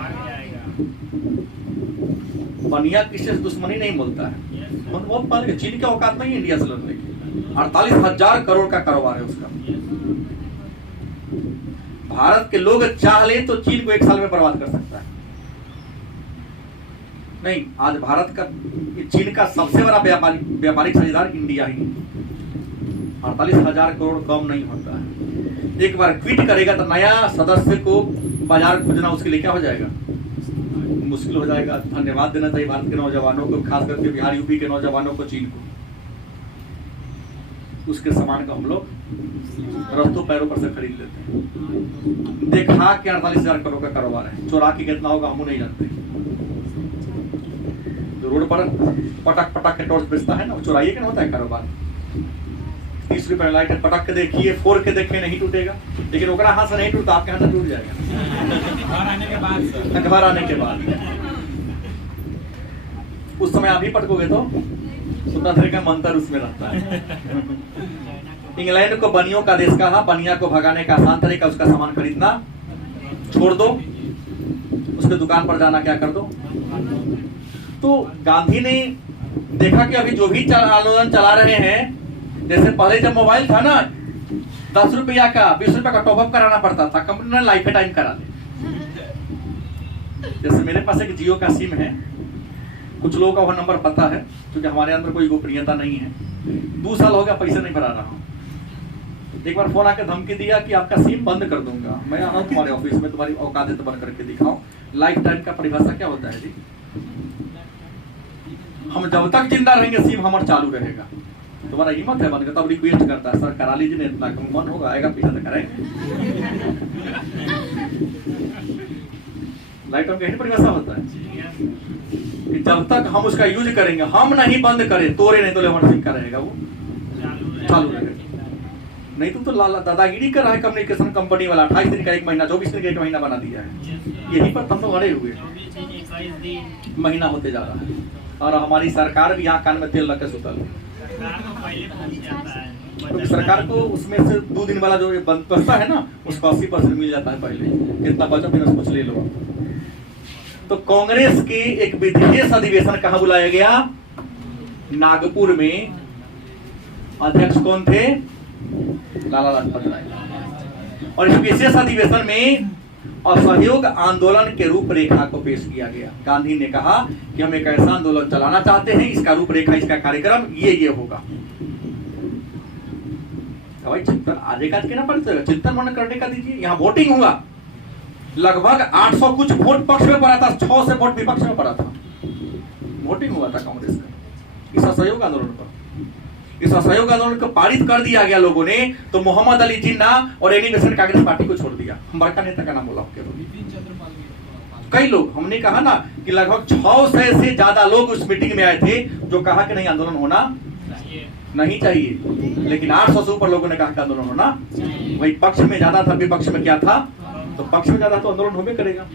बनिया किसी से दुश्मनी नहीं बोलता है। बहुत पहले चीन की औकात नहीं है इंडिया से लड़ने की। 48,000 करोड़ का कारोबार है उसका। भारत के लोग चाह ले तो चीन को एक साल में बर्बाद कर सकता है। नहीं, आज भारत का चीन का सबसे बड़ा व्यापारिक साझेदार इंडिया ही। 48,000 करोड़ कम नहीं होता है। एक बार क्विट करेगा तो नया सदस्य को बाजार खोजना उसके लिए क्या हो जाएगा, मुश्किल हो जाएगा। धन्यवाद देना चाहिए भारत के नौजवानों को, खास करके बिहार यूपी के नौजवानों को, चीन को। उसके सामान को हम लोग रस्तों पैरों पर से खरीद लेते हैं। देखा कि 48,000 करोड़ का कारोबार है, चोरा के कितना होगा हम नहीं जानते। जो रोड पर पटक पटक के टॉर्च बेचता है ना, वो चोराइए के ना होता है कारोबार। 30 रुपए लाइट पटक के देखिए, फोड़ के देखे नहीं टूटेगा, लेकिन ओकरा हाथ से नहीं टूटता, आपके हाथ से टूट जाएगा घर आने के बाद। घर आने के बाद उस समय आप ही पटकोगे तो उतना देर का मंत्र उसमें रहता है। इंग्लैंड को बनियों का देश कहा। बनिया को भगाने का आसान तरीका उसका सामान खरीदना छोड़ दो, उसके दुकान पर जाना क्या कर दो। तो गांधी ने देखा कि अभी जो भी आंदोलन चला रहे हैं, जैसे पहले जब मोबाइल था ना 10 रुपया का 20 रुपया का टॉपअप कराना पड़ता था, कंपनी ने लाइफ टाइम करा दे। जैसे मेरे पास एक जियो का सिम है, कुछ लोगों का वह नंबर पता है, क्योंकि हमारे अंदर कोई गोपनीयता नहीं है। 2 साल हो गया पैसे नहीं भरा रहा हूँ। एक बार फोन आकर धमकी दिया कि आपका सिम बंद कर दूंगा। मैं आ रहा हूँ तुम्हारे ऑफिस में, तुम्हारी औकात है तो बंद करके दिखाओ। लाइफ टाइम का परिभाषा क्या होता है जी? हम जब तक जिंदा रहेंगे सिम हमारा चालू रहेगा। तुम्हारा हिम्मत है बंद कर, तब रिक्वेस्ट करता है, सर करा लीजिए, नहीं इतना मन होगा आएगा पैसा तो करेंगे। लाइफ टाइम का यही परिभाषा होता है कि जब तक हम उसका यूज करेंगे, हम नहीं बंद करें, तोड़े नहीं तो लेवन सिंह का रहेगा, वो चालू रहेगा। नहीं तो लाला दादागिरी कर रहा है कम्युनिकेशन कंपनी वाला। 28 दिन का 1 महीना, 24 दिन का 1 महीना बना दिया है। यही पर हम तो अड़े हुए, महीना होते जा रहा है। और हमारी सरकार भी यहाँ कान में तेल रख के सुतल है। सरकार को पहले पहुंच जाता है। क्योंकि सरकार को उसमें से 2 दिन वाला जो बचता है ना, उसको 80% मिल जाता है पहले। कितना बचा फिर कुछ ले लो। तो कांग्रेस की एक विशेष अधिवेशन कहाँ बुलाया गया? नागपुर में। अध्यक्ष कौन थे? लाला लाजपत राय। और इस विशेष अधिवेशन में असहयोग आंदोलन के रूपरेखा को पेश किया गया। गांधी ने कहा कि हम एक ऐसा आंदोलन चलाना चाहते हैं, इसका रूपरेखा, इसका कार्यक्रम ये होगा। भाई चिंतन आगे का ना पड़ेगा, चिंतन मन करने का दीजिए। यहाँ वोटिंग हुआ, लगभग 800 कुछ वोट पक्ष में पड़ा था, 6 से वोट विपक्ष में पड़ा था। वोटिंग हुआ था कांग्रेस का इस असहयोग आंदोलन पर। इस असहयोग आंदोलन को पारित कर दिया गया लोगों ने, तो मोहम्मद अली जिन्ना और एनी बेसेंट कांग्रेस पार्टी को छोड़ दिया। बड़का नेता का नाम बोला कई लोग। हमने कहा ना कि लगभग 600 से ज्यादा लोग उस मीटिंग में आए थे जो कहा कि नहीं आंदोलन होना नहीं चाहिए, लेकिन 800 से ऊपर लोगों ने कहा कि आंदोलन होना। वही पक्ष में ज्यादा था, विपक्ष में क्या था? तो पक्ष में ज्यादा तो आंदोलन होबे करेगा।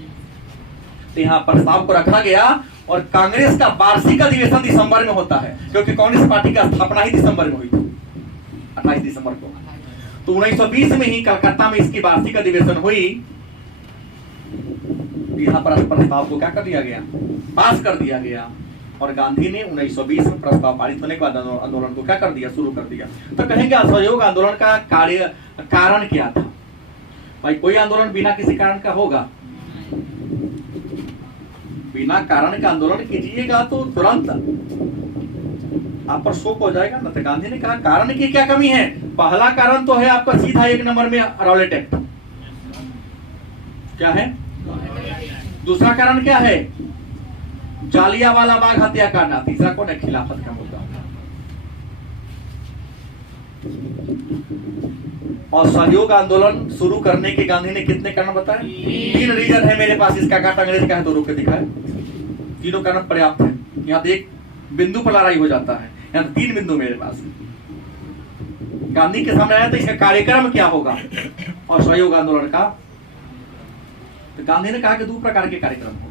तो यहाँ प्रस्ताव को रखा गया और कांग्रेस का वार्षिक अधिवेशन दिसंबर में होता है, क्योंकि कांग्रेस पार्टी का स्थापना ही दिसंबर में हुई थी, 28 दिसंबर को। तो 1920 में ही कलकत्ता में इसकी वार्षिक अधिवेशन हुई। यहाँ पर प्रस्ताव को क्या कर दिया गया? पास कर दिया गया। और गांधी ने 1920 में प्रस्ताव पारित होने के बाद आंदोलन को क्या कर दिया? शुरू कर दिया। तो कहेंगे असहयोग आंदोलन का कारण क्या था? भाई कोई आंदोलन बिना किसी कारण का होगा? बिना कारण का आंदोलन कीजिएगा तो तुरंत आप पर शोक हो जाएगा ना। तो गांधी ने कहा कारण की क्या कमी है? पहला कारण तो है आपका सीधा 1 नंबर में रॉलेट एक्ट। क्या है? दूसरा कारण क्या है? जालियांवाला बाग हत्याकांड। तीसरा कौन है? खिलाफत का मुद्दा। और सहयोग आंदोलन शुरू करने के गांधी ने कितने कारण बताए? 3 रीजन है मेरे पास। इसका काट अंग्रेज का है तो रोक के दिखाए। तीनों कारण पर्याप्त है। यहाँ तो एक बिंदु पर लड़ाई हो जाता है, यहाँ तो 3 बिंदु मेरे पास है। गांधी के सामने आया तो इसका कार्यक्रम क्या होगा और सहयोग आंदोलन का। तो गांधी ने कहा कि 2 प्रकार के कार्यक्रम होगा।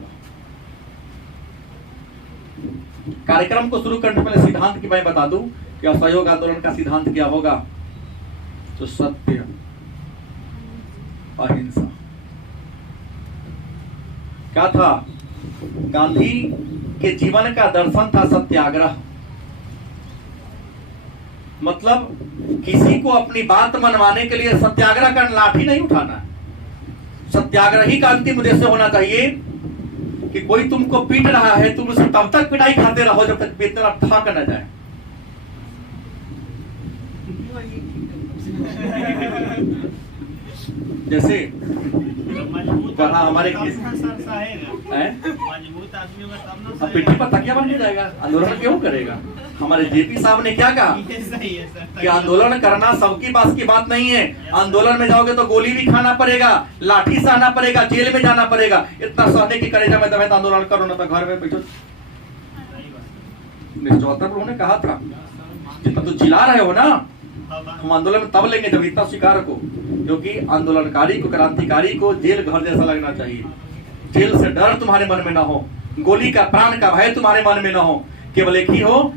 कार्यक्रम को शुरू करने से पहले सिद्धांत की मैं बता दूं कि असहयोग आंदोलन का सिद्धांत क्या होगा? तो सत्य, अहिंसा। क्या था? गांधी के जीवन का दर्शन था सत्याग्रह। मतलब किसी को अपनी बात मनवाने के लिए सत्याग्रह करना, लाठी नहीं उठाना। सत्याग्रही का अंतिम उद्देश्य होना चाहिए कि कोई तुमको पीट रहा है, तुम उसे तब तक पिटाई खाते रहो जब तक पीटना थक न जाए। जैसे हमारे मजबूत आदमी होगा तब ना अब पिट्ठी पर तकिया बन जाएगा। आंदोलन क्यों करेगा? हमारे जेपी साहब ने क्या कहा कि आंदोलन करना सबकी पास की बात नहीं है। आंदोलन में जाओगे तो गोली भी खाना पड़ेगा, लाठी सहना पड़ेगा, जेल में जाना पड़ेगा। इतना सहने की करेजा में दबाए तो आंदोलन करो, ना तो घर में बैठो। 74 उन्होंने कहा था जितना तो चिल्ला रहे हो ना, हम आंदोलन में तब लेंगे जब इतना स्वीकार को, क्योंकि आंदोलनकारी को, क्रांतिकारी को जेल घर जैसा लगना चाहिए। जेल से डर तुम्हारे मन में ना हो, गोली का, प्राण का भय तुम्हारे मन में ना हो, केवल एक ही हो,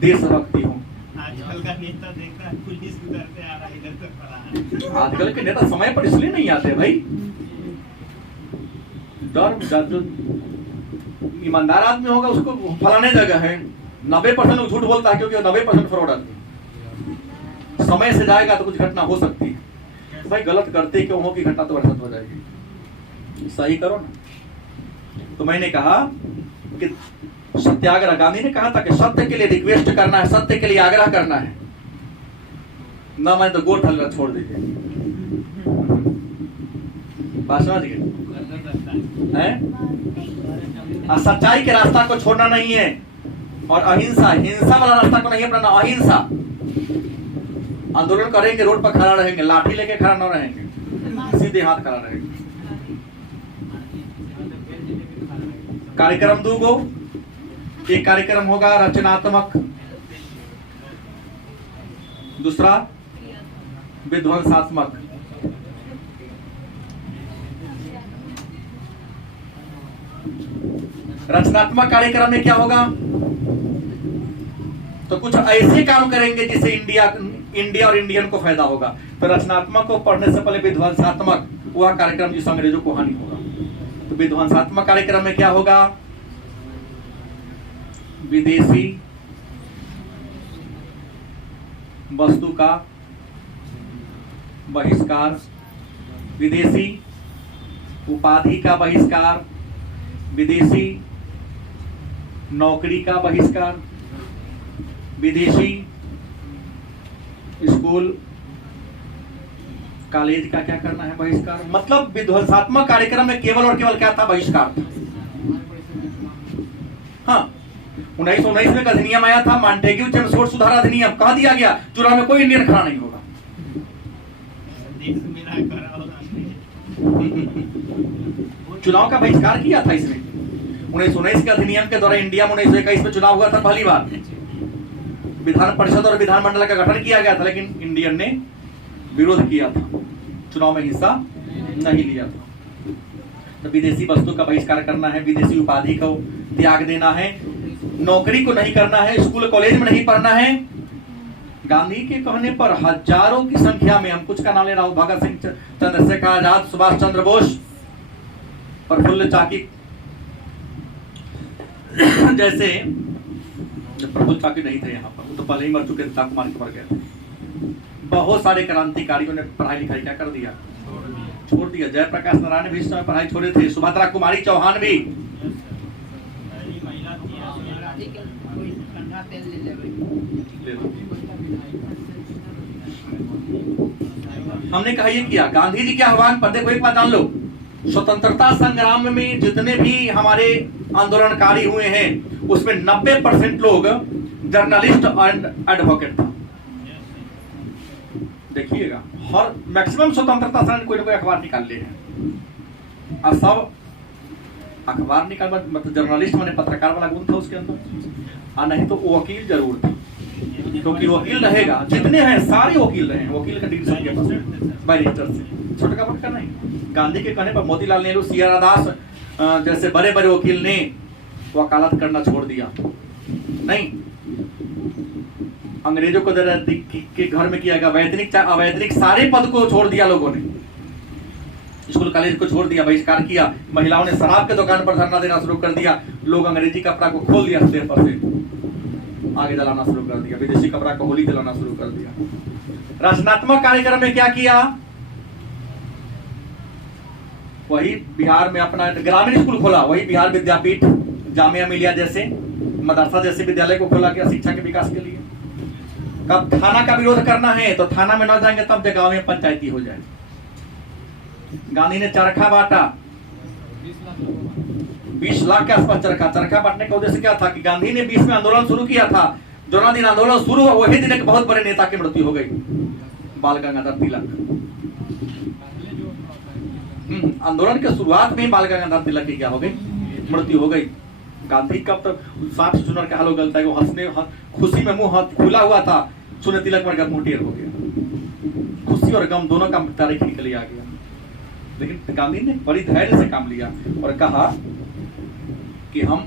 देशभक्ति हो। आजकल का नेता देखता है पुलिस उधर से आ रहा है, इधर से पड़ा है। आजकल के नेता समय पर इसलिए नहीं आते भाई, डर। जो ईमानदार आदमी होगा उसको फलाने जगह है। 90% लोग झूठ बोलता है क्योंकि 90% फ्रॉड आदमी। समय से जाएगा तो कुछ घटना हो सकती है। तो भाई गलत करते क्यों हो कि घटना तो बरसत हो जाएगी। सही करो ना। तो मैंने कहा कि सत्याग्रह, गांधी ने कहा था कि सत्य के लिए रिक्वेस्ट करना है, सत्य के लिए आग्रह करना है। ना मैं तो गोठ हल्का छोड़ दीजिए। बात समझ गए? सच्चाई के रास्ता को छोड़ना नहीं है और अहिंसा, हिंसा वाला रास्ता को नहीं अपनाना। अहिंसा। आंदोलन करेंगे, रोड पर खड़ा रहेंगे, लाठी लेके खड़ा न रहेंगे, सीधे हाथ खड़ा रहेंगे। कार्यक्रम 2 गो। एक कार्यक्रम होगा रचनात्मक, दूसरा विध्वंसात्मक। रचनात्मक कार्यक्रम में क्या होगा? तो कुछ ऐसे काम करेंगे जिससे इंडिया और इंडियन को फायदा होगा। तो रचनात्मक को पढ़ने से पहले विध्वंसात्मक वह कार्यक्रम जिससे अंग्रेजों को हानि होगा। तो विध्वंसात्मक कार्यक्रम में क्या होगा? विदेशी वस्तु का बहिष्कार, विदेशी उपाधि का बहिष्कार, विदेशी नौकरी का बहिष्कार, विदेशी स्कूल कॉलेज का क्या करना है? बहिष्कार। मतलब विध्वंसात्मक कार्यक्रम में केवल और केवल क्या था? बहिष्कार था। हाँ, 1919 में अधिनियम आया था, मॉन्टेग्यू चेमस्फोर्ड सुधार अधिनियम। कहा दिया गया चुनाव में कोई इंडियन खड़ा नहीं होगा। चुनाव का बहिष्कार किया था इसने 1919 के अधिनियम के द्वारा। इंडिया में 1921 में चुनाव हुआ था पहली बार। विधान परिषद और विधानमंडल का गठन किया गया था, लेकिन इंडियन ने विरोध किया था, चुनाव में हिस्सा नहीं लिया था। तो विदेशी वस्तु का बहिष्कार करना है, विदेशी उपाधि को त्याग देना है, नौकरी को नहीं करना है, स्कूल कॉलेज में नहीं पढ़ना है। गांधी के कहने पर हजारों की संख्या में, हम कुछ का नाम ले रहा हूं, भगत सिंह, चंद्रशेखर आजाद, सुभाष चंद्र बोस, प्रफुल्ल चाकी जैसे, प्रफुल्ल चाकी नहीं थे यहाँ पर, वो तो पहले ही मर चुके थे, चाकू मार के मर गए थे। बहुत सारे क्रांतिकारियों ने पढ़ाई लिखाई क्या कर दिया? छोड़ दिया। जयप्रकाश नारायण भी इस समय पढ़ाई छोड़े थे, सुभद्रा कुमारी चौहान भी। हमने कहा ये किया गांधी जी के आह्वान पर। देखो एक बात जान लो, स्वतंत्रता संग्राम में जितने भी हमारे आंदोलनकारी हुए हैं उसमें 90% लोग जर्नलिस्ट एंड एडवोकेट था। देखिएगा, हर मैक्सिमम स्वतंत्रता संग्राम कोई ना कोई अखबार निकाल ले हैं, और सब अखबार निकाल, मतलब जर्नलिस्ट माने पत्रकार वाला गुण था उसके अंदर, और नहीं तो वकील जरूर था, क्योंकि वकील रहेगा। जितने हैं सारे वकील रहे हैं, वकील का डिग्री सबके पास, बैरिस्टर से छोटा का बड़का नहीं। गांधी के कहने पर मोतीलाल नेहरू, सीआर दास जैसे बड़े बड़े वकील ने वकालत करना छोड़ दिया। नहीं, अंग्रेजों को के घर में किया गया वैतनिक अवैतनिक सारे पद को छोड़ दिया लोगों ने, स्कूल कॉलेज को छोड़ दिया, बहिष्कार किया। महिलाओं ने शराब के दुकान पर धरना देना शुरू कर दिया, लोग अंग्रेजी कपड़ा को खोल दिया, सिर पर से आगे जलाना शुरू कर दिया, विदेशी कपड़ा को होली जलाना शुरू कर दिया। रचनात्मक कार्यक्रम में क्या किया? वही बिहार में अपना ग्रामीण स्कूल खोला, वही बिहार विद्यापीठ, जामिया मिलिया जैसे मदरसा जैसे विद्यालय को खोला गया शिक्षा के विकास के लिए। कब थाना का विरोध करना है तो थाना में न जाएंगे तब जगह में पंचायती हो जाए। गांधी ने चरखा बांटा, 20 लाख के आसपास चरखा बांटने का उद्देश्य क्या था कि गांधी ने 20 में आंदोलन शुरू किया था। जो दिन आंदोलन शुरू हुआ वही दिन एक बहुत बड़े नेता की मृत्यु हो गई, बाल गंगाधर तिलक। आंदोलन के शुरुआत में बाल गंगाधर तिलक की क्या हो गई? मृत्यु हो गई। गांधी का तब सांप सुनर का हाल हो गया, वो हंसने खुशी में मुंह खुला हुआ था, सुने तिलक मर गया, मुंह टेढ़ हो गया। खुशी और गम दोनों का तारीख निकल आ गया। लेकिन गांधी ने बड़ी धैर्य से काम लिया और कहा कि हम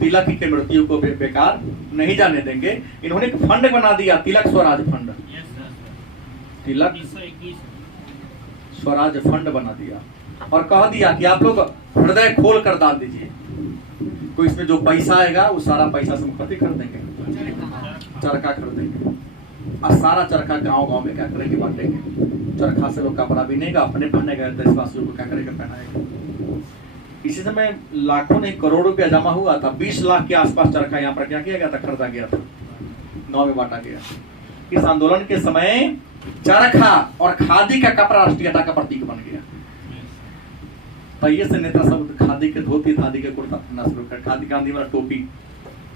तिलक की मृत्यु को बेकार नहीं जाने देंगे। इन्होंने एक फंड बना दिया, तिलक स्वराज फंड। तिलक स्वराज फंड बना दिया और कह दिया कि आप लोग हृदय खोल कर दान दीजिए, तो इसमें जो पैसा आएगा वो सारा पैसा से मुखती कर देंगे, चरखा खरीदेंगे, और सारा चरखा गांव गांव में क्या करेंगे? बांटेंगे। चरखा से लोग कपड़ा बिनेगा, अपने पहनेगा, देशवासियों को क्या करेगा? पहनाएगा। इसी समय लाखों नहीं करोड़ों रुपया जमा हुआ था। 20 लाख के आसपास चरखा यहाँ पर क्या किया गया था? खरीदा गया था, गांव में बांटा गया। इस आंदोलन के समय चरखा और खादी का कपड़ा राष्ट्रीयता का प्रतीक बन गया। पहिए से नेता सब खादी के धोती, खादी के कुर्ता पहनना शुरू कर, खादी गांधी वाला टोपी,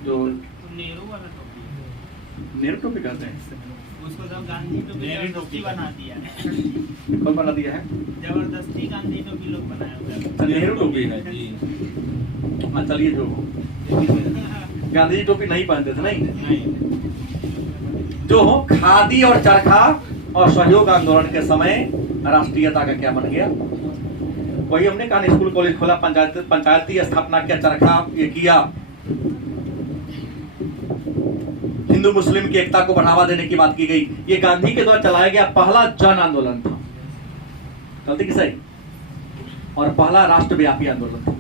जो नेहरू वाला टोपी, नेहरू टोपी कहते हैं उसको जब गांधी टोपी बना दिया है। कौन बना दिया है? जबरदस्ती गांधी टोपी लोग बनाया हुआ है। नेहरू टोपी है जी। हाँ चलिए, जो गांधी जी टोपी नहीं पहनते थे, नहीं। जो खादी और चरखा और सहयोग आंदोलन के समय राष्ट्रीयता का क्या बन गया? वही हमने कहा, स्कूल कॉलेज खोला, पंचायती स्थापना किया, चरखा ये किया। हिंदू मुस्लिम की एकता को बढ़ावा देने की बात की गई। ये गांधी के द्वारा चलाया गया पहला जन आंदोलन था, गलती की सही, और पहला राष्ट्रव्यापी आंदोलन था,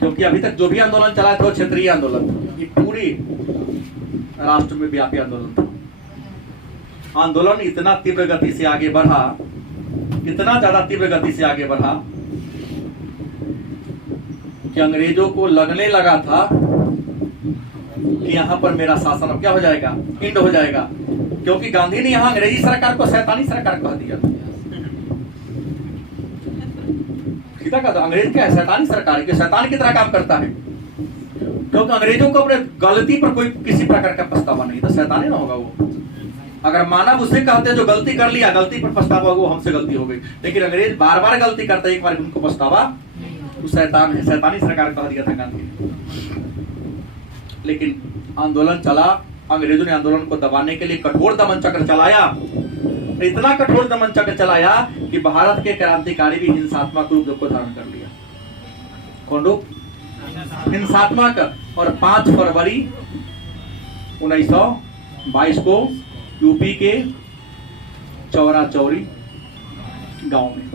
क्योंकि अभी तक जो भी आंदोलन चला था वो क्षेत्रीय आंदोलन था, ये पूरी राष्ट्र में व्यापी आंदोलन था। आंदोलन इतना तीव्र गति से आगे बढ़ा, इतना ज्यादा तीव्र गति से आगे बढ़ा कि अंग्रेजों को लगने लगा था कि यहां पर मेरा शासन अब क्या हो जाएगा, इंड हो जाएगा, क्योंकि गांधी ने यहां अंग्रेजी सरकार को शैतानी सरकार कह दिया था। सीधा कहा अंग्रेज क्या है, शैतानी सरकार है, शैतान की तरह काम करता है, क्योंकि अंग्रेजों को अपने गलती पर कोई किसी प्रकार का पछतावा नहीं था, शैतानी ना होगा वो। अगर मानव उसे कहते जो गलती कर लिया, गलती पर पछतावा, वो हमसे गलती हो गई, लेकिन अंग्रेज बार बार गलती करते, एक बार उनको पछतावा, वो शैतान है, शैतानी सरकार कह दिया था गांधी ने। लेकिन आंदोलन चला, अंग्रेजों ने आंदोलन को दबाने के लिए कठोर दमन चक्र चलाया, इतना कठोर दमन चक्र चलाया कि भारत के क्रांतिकारी भी हिंसात्मक रूप को धारण कर लिया। कौन रूप? हिंसात्मक। और 5 फरवरी 1922 को यूपी के चौरा चौरी गांव में,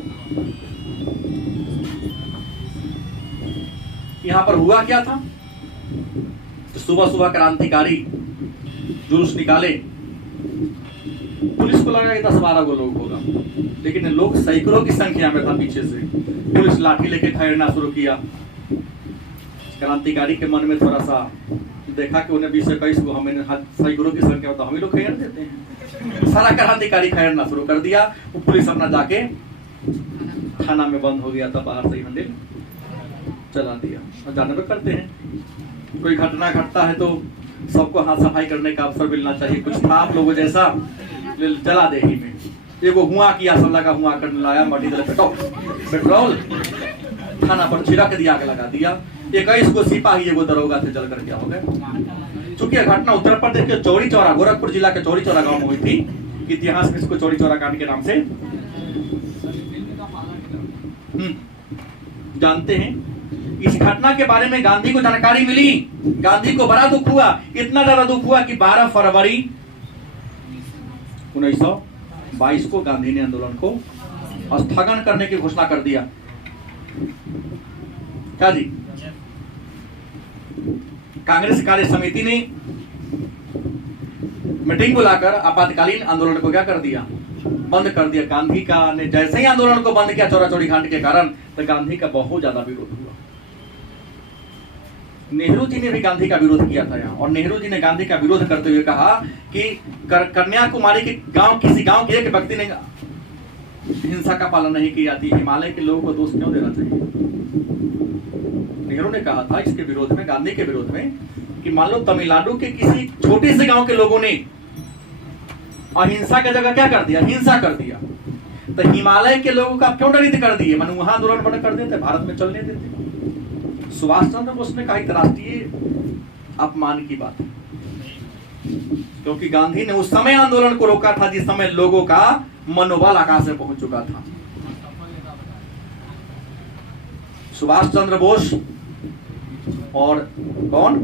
यहां पर हुआ क्या था, तो सुबह सुबह क्रांतिकारी जुलूस निकाले, पुलिस को लगा कि 10-12 गो लोग होगा, लेकिन लोग सैकड़ों की संख्या में था पीछे से। पुलिस लाठी लेके खैरना शुरू किया। क्रांतिकारी के मन में थोड़ा सा देखा कि उन्हें 20-21 को, हमें सैकड़ों की संख्या तो हम ही लोग खैर देते हैं, सारा क्रांतिकारी खैरना शुरू कर दिया। वो पुलिस अपना जाके थाना में बंद हो गया था, बाहर से ही हंडिल चला दिया। और जानवर करते हैं, कोई घटना घटता है तो सबको हाथ सफाई करने का अवसर मिलना चाहिए, कुछ था आप लोगों जैसा जला दे ही में, एगो हुआ किया, सब लगा हुआ करने लाया, मटी दल पेट्रोल थाना पर छिड़क दिया, आग लगा दिया। 21 को सिपाही एगो दरोगा थे, जल कर क्या हो गए। चूंकि घटना उत्तर प्रदेश के चौरी चौरा, गोरखपुर जिला के चौरी चौरा गांव में हुई थी, इतिहास में इसको चौरी चौरा कांड के नाम से जानते हैं। इस घटना के बारे में गांधी को जानकारी मिली, गांधी को बड़ा दुख हुआ, इतना ज्यादा दुख हुआ कि 12 फरवरी 1922 को गांधी ने आंदोलन को स्थगन करने की घोषणा कर दिया। क्या जी? कांग्रेस कार्य समिति ने मीटिंग बुलाकर आपातकालीन आंदोलन को क्या कर दिया, बंद कर दिया। गांधी का ने जैसे ही आंदोलन को बंद किया चौरा चौरी कांड के कारण, तो गांधी का बहुत ज्यादा विरोध हुआ। नेहरू जी ने भी गांधी का विरोध किया था यहाँ, और नेहरू जी ने गांधी का विरोध करते हुए कहा कि कन्याकुमारी के गांव, किसी गांव के एक व्यक्ति ने हिंसा का पालन नहीं किया जाती, हिमालय के लोगों को दोष क्यों देना चाहिए। नेहरू ने कहा था इसके विरोध में, गांधी के विरोध में, कि मान लो तमिलनाडु के किसी छोटे से गांव के लोगों ने अहिंसा की जगह क्या कर दिया, हिंसा कर दिया, तो हिमालय के लोगों का क्यों दलित कर दिए, मानो वहां आंदोलन बंद कर देते, भारत में चलने देते। सुभाष चंद्र बोस ने कहा राष्ट्रीय अपमान की बात है, क्योंकि गांधी ने उस समय आंदोलन को रोका था जिस समय लोगों का मनोबल आकाश में पहुंच चुका था। सुभाष चंद्र बोस और कौन,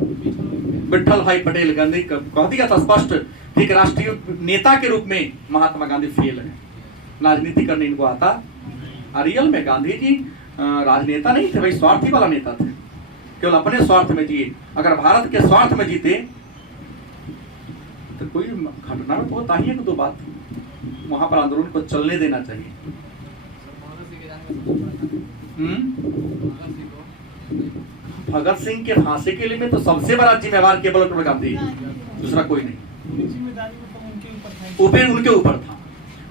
विट्ठल भाई पटेल, गांधी कह दिया था स्पष्ट, एक राष्ट्रीय नेता के रूप में महात्मा गांधी फेल है, राजनीति करने इनको आता। रियल में गांधी जी राजनेता नहीं थे भाई, स्वार्थी वाला नेता थे, केवल अपने स्वार्थ में जिए। अगर भारत के स्वार्थ में जीते तो कोई घटना में तो होता ही है कि 2 बात, वहां पर आंदोलन को चलने देना चाहिए। भगत सिंह के फांसी के लिए में तो सबसे बड़ा जिम्मेवार केवल गांधी, दूसरा कोई नहीं, ऊपर उनके ऊपर था।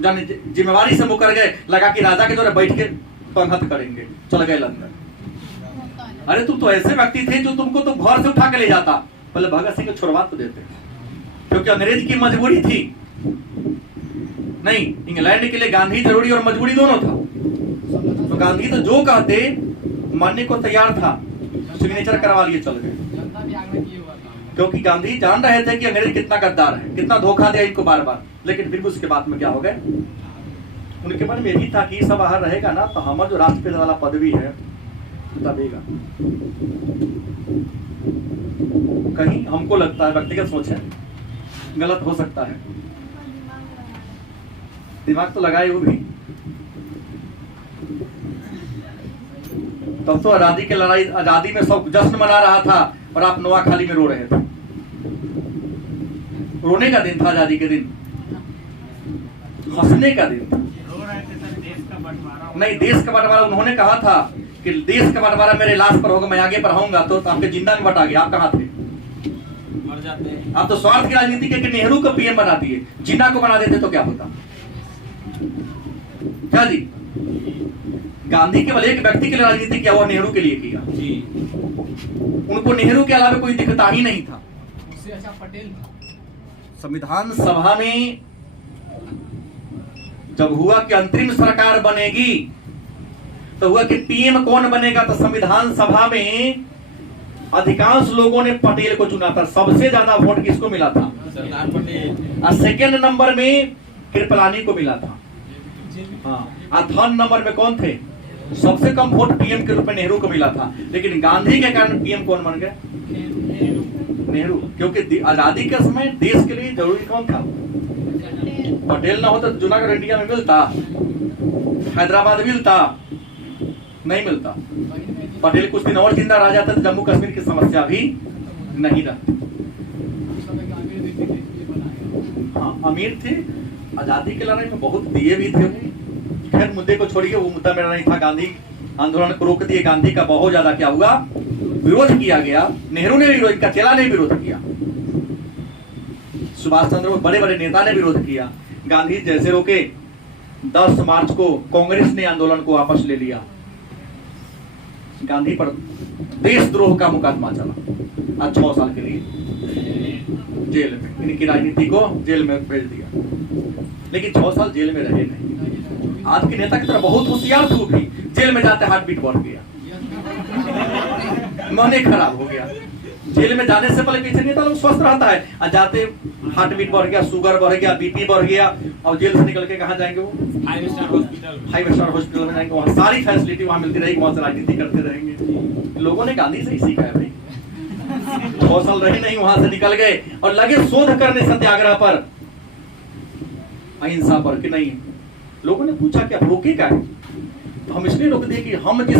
जाने जिम्मेवारी से मुकर गए, लगा कि राजा के द्वारा बैठ के पंखत करेंगे, चल गए लंदन। अरे तुम तो ऐसे व्यक्ति थे जो तुमको तो घर से उठा के ले जाता, पहले भगत सिंह को छोड़वा तो देते, क्योंकि अंग्रेज की मजबूरी थी। नहीं, इंग्लैंड के लिए गांधी जरूरी और मजबूरी दोनों था, तो गांधी तो जो कहते मानने को तैयार था, सिग्नेचर करवा लिए, चल गए। क्योंकि गांधी जान रहे थे कि अंग्रेज कितना गद्दार है, कितना धोखा दिया इनको बार बार, लेकिन फिर उसके बाद में क्या हो गए, उनके मन में यही था कि सब बाहर रहेगा ना तो हमारा जो राष्ट्रपति वाला पदवी है दबेगा। कहीं हमको लगता है, व्यक्तिगत सोच है, गलत हो सकता है। दिमाग तो लगाए वो भी। तब तो आजादी की लड़ाई, आजादी में सब जश्न मना रहा था और आप नोआखाली में रो रहे थे। रोने का दिन था आजादी के दिन, हंसने का दिन था। रो रहे थे सर, देश का बंटवारा। नहीं, देश का बंटवारा उन्होंने कहा था कि देश का बंटवारा मेरे लाश पर होगा, मैं आगे बढ़ाऊंगा। तो आपके जिंदा में बटा गया, आप कहाँ थे? मर जाते हैं। आप तो स्वार्थ की राजनीति के नेहरू को पीएम बना दिए, जिन्ना को बना देते तो क्या होता? क्या जी? गांधी केवल एक व्यक्ति के लिए राजनीति किया, वो नेहरू के लिए किया जी। उनको नेहरू के अलावा कोई दिखता ही नहीं था। उससे अच्छा पटेल था। संविधान सभा में जब हुआ कि अंतरिम सरकार बनेगी, तो हुआ कि पीएम कौन बनेगा, तो संविधान सभा में अधिकांश लोगों ने पटेल को चुना था। सबसे ज्यादा वोट किसको मिला था? सरदार पटेल। और सेकेंड नंबर में कृपलानी को मिला था। हाँ, और थर्ड नंबर में कौन थे? सबसे कम वोट पीएम के रूप में नेहरू को मिला था। लेकिन गांधी के कारण पीएम कौन बन गया? नेहरू। क्योंकि आजादी के समय देश के लिए जरूरी कौन था? पटेल ना हो तो जूनागढ़ इंडिया में मिलता, हैदराबाद मिलता, नहीं मिलता। पटेल कुछ दिन और जिंदा रह जाते तो जम्मू कश्मीर की समस्या भी नहीं रहती। हाँ, अमीर थे, आजादी की लड़ाई में बहुत दिए भी थे। खैर मुद्दे को छोड़िए, वो मुद्दा मेरा नहीं था। गांधी आंदोलन को रोक दिए। गांधी का बहुत ज्यादा क्या हुआ? विरोध किया गया। नेहरू ने विरोध किया, चेला ने विरोध किया, सुभाष चंद्र बोस, बड़े बड़े नेता ने विरोध किया। गांधी जैसे रोके, 10 मार्च को कांग्रेस ने आंदोलन को वापस ले लिया। गांधी पर देशद्रोह का मुकदमा चला, आज 6 साल के लिए जेल में। इनकी राजनीति को जेल में भेज दिया, लेकिन 6 साल जेल में रहे नहीं। आज के नेता की तरह बहुत होशियार थे, भी जेल में जाते हार्ट बीट बढ़ गया, मन ही खराब हो गया। जेल में जाने से पहले पीछे नेता लोग स्वस्थ रहता है, और जाते हार्ट बीट बढ़ गया, शुगर बढ़ गया, बीपी बढ़ गया, और जेल से निकल के कहाँ जाएंगे? वो 5 स्टार हॉस्पिटल। 5 स्टार हॉस्पिटल में जाएंगे, वहाँ सारी फैसिलिटी वहाँ मिलती रहेगी, वहाँ से राजनीति करते रहेंगे। लोगों ने गांधी से ही सीखा है भाई। 6 साल रहे नहीं, वहां से निकल गए और लगे शोध करने सत्याग्रह पर, अहिंसा पर, कि नहीं। लोगों ने पूछा कि आप रोके क्या है? तो हम इसलिए रोक दिए कि हम जिस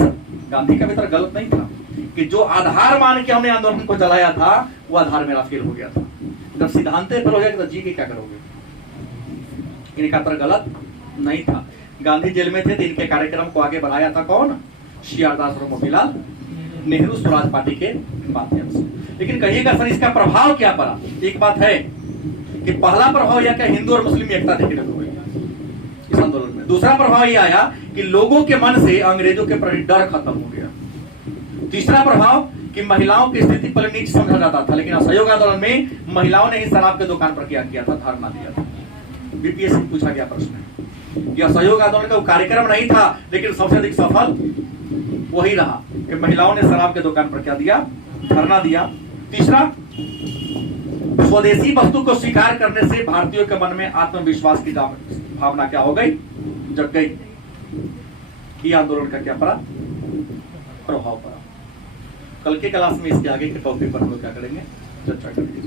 गांधी का मित्र गलत नहीं था कि जो आधार मान के हमने आंदोलन को चलाया था, वो आधार मेरा फेल हो गया था। जब सिद्धांत पर हो गया तो जी के क्या करोगे? इनका तरह गलत नहीं था। गांधी जेल में थे तो इनके कार्यक्रम को आगे बढ़ाया था कौन? शियारदास और मोतीलाल नेहरू स्वराज पार्टी के माध्यम से। लेकिन कहिएगा सर इसका प्रभाव क्या पड़ा? एक बात है कि पहला प्रभाव यह क्या, हिंदू और मुस्लिम एकता देखने को मिली इस आंदोलन में। दूसरा प्रभाव यह आया कि लोगों के मन से अंग्रेजों के प्रति डर खत्म हो गया। तीसरा प्रभाव कि महिलाओं की स्थिति पहले नीच समझा जाता था, लेकिन असहयोग आंदोलन में महिलाओं ने ही शराब के दुकान पर क्या किया था? धरना दिया था। बीपीएससी पूछा गया प्रश्न कि असहयोग आंदोलन का कार्यक्रम नहीं था, लेकिन सबसे अधिक सफल वही रहा कि महिलाओं ने शराब के दुकान पर क्या दिया? धरना दिया। तीसरा, स्वदेशी वस्तु को स्वीकार करने से भारतीयों के मन में आत्मविश्वास की भावना क्या हो गई? जग गई। ये आंदोलन का क्या पड़ा? प्रभाव पड़ा। कल के क्लास में इसके आगे के टॉपिक पर हम लोग क्या करेंगे? चर्चा करेंगे।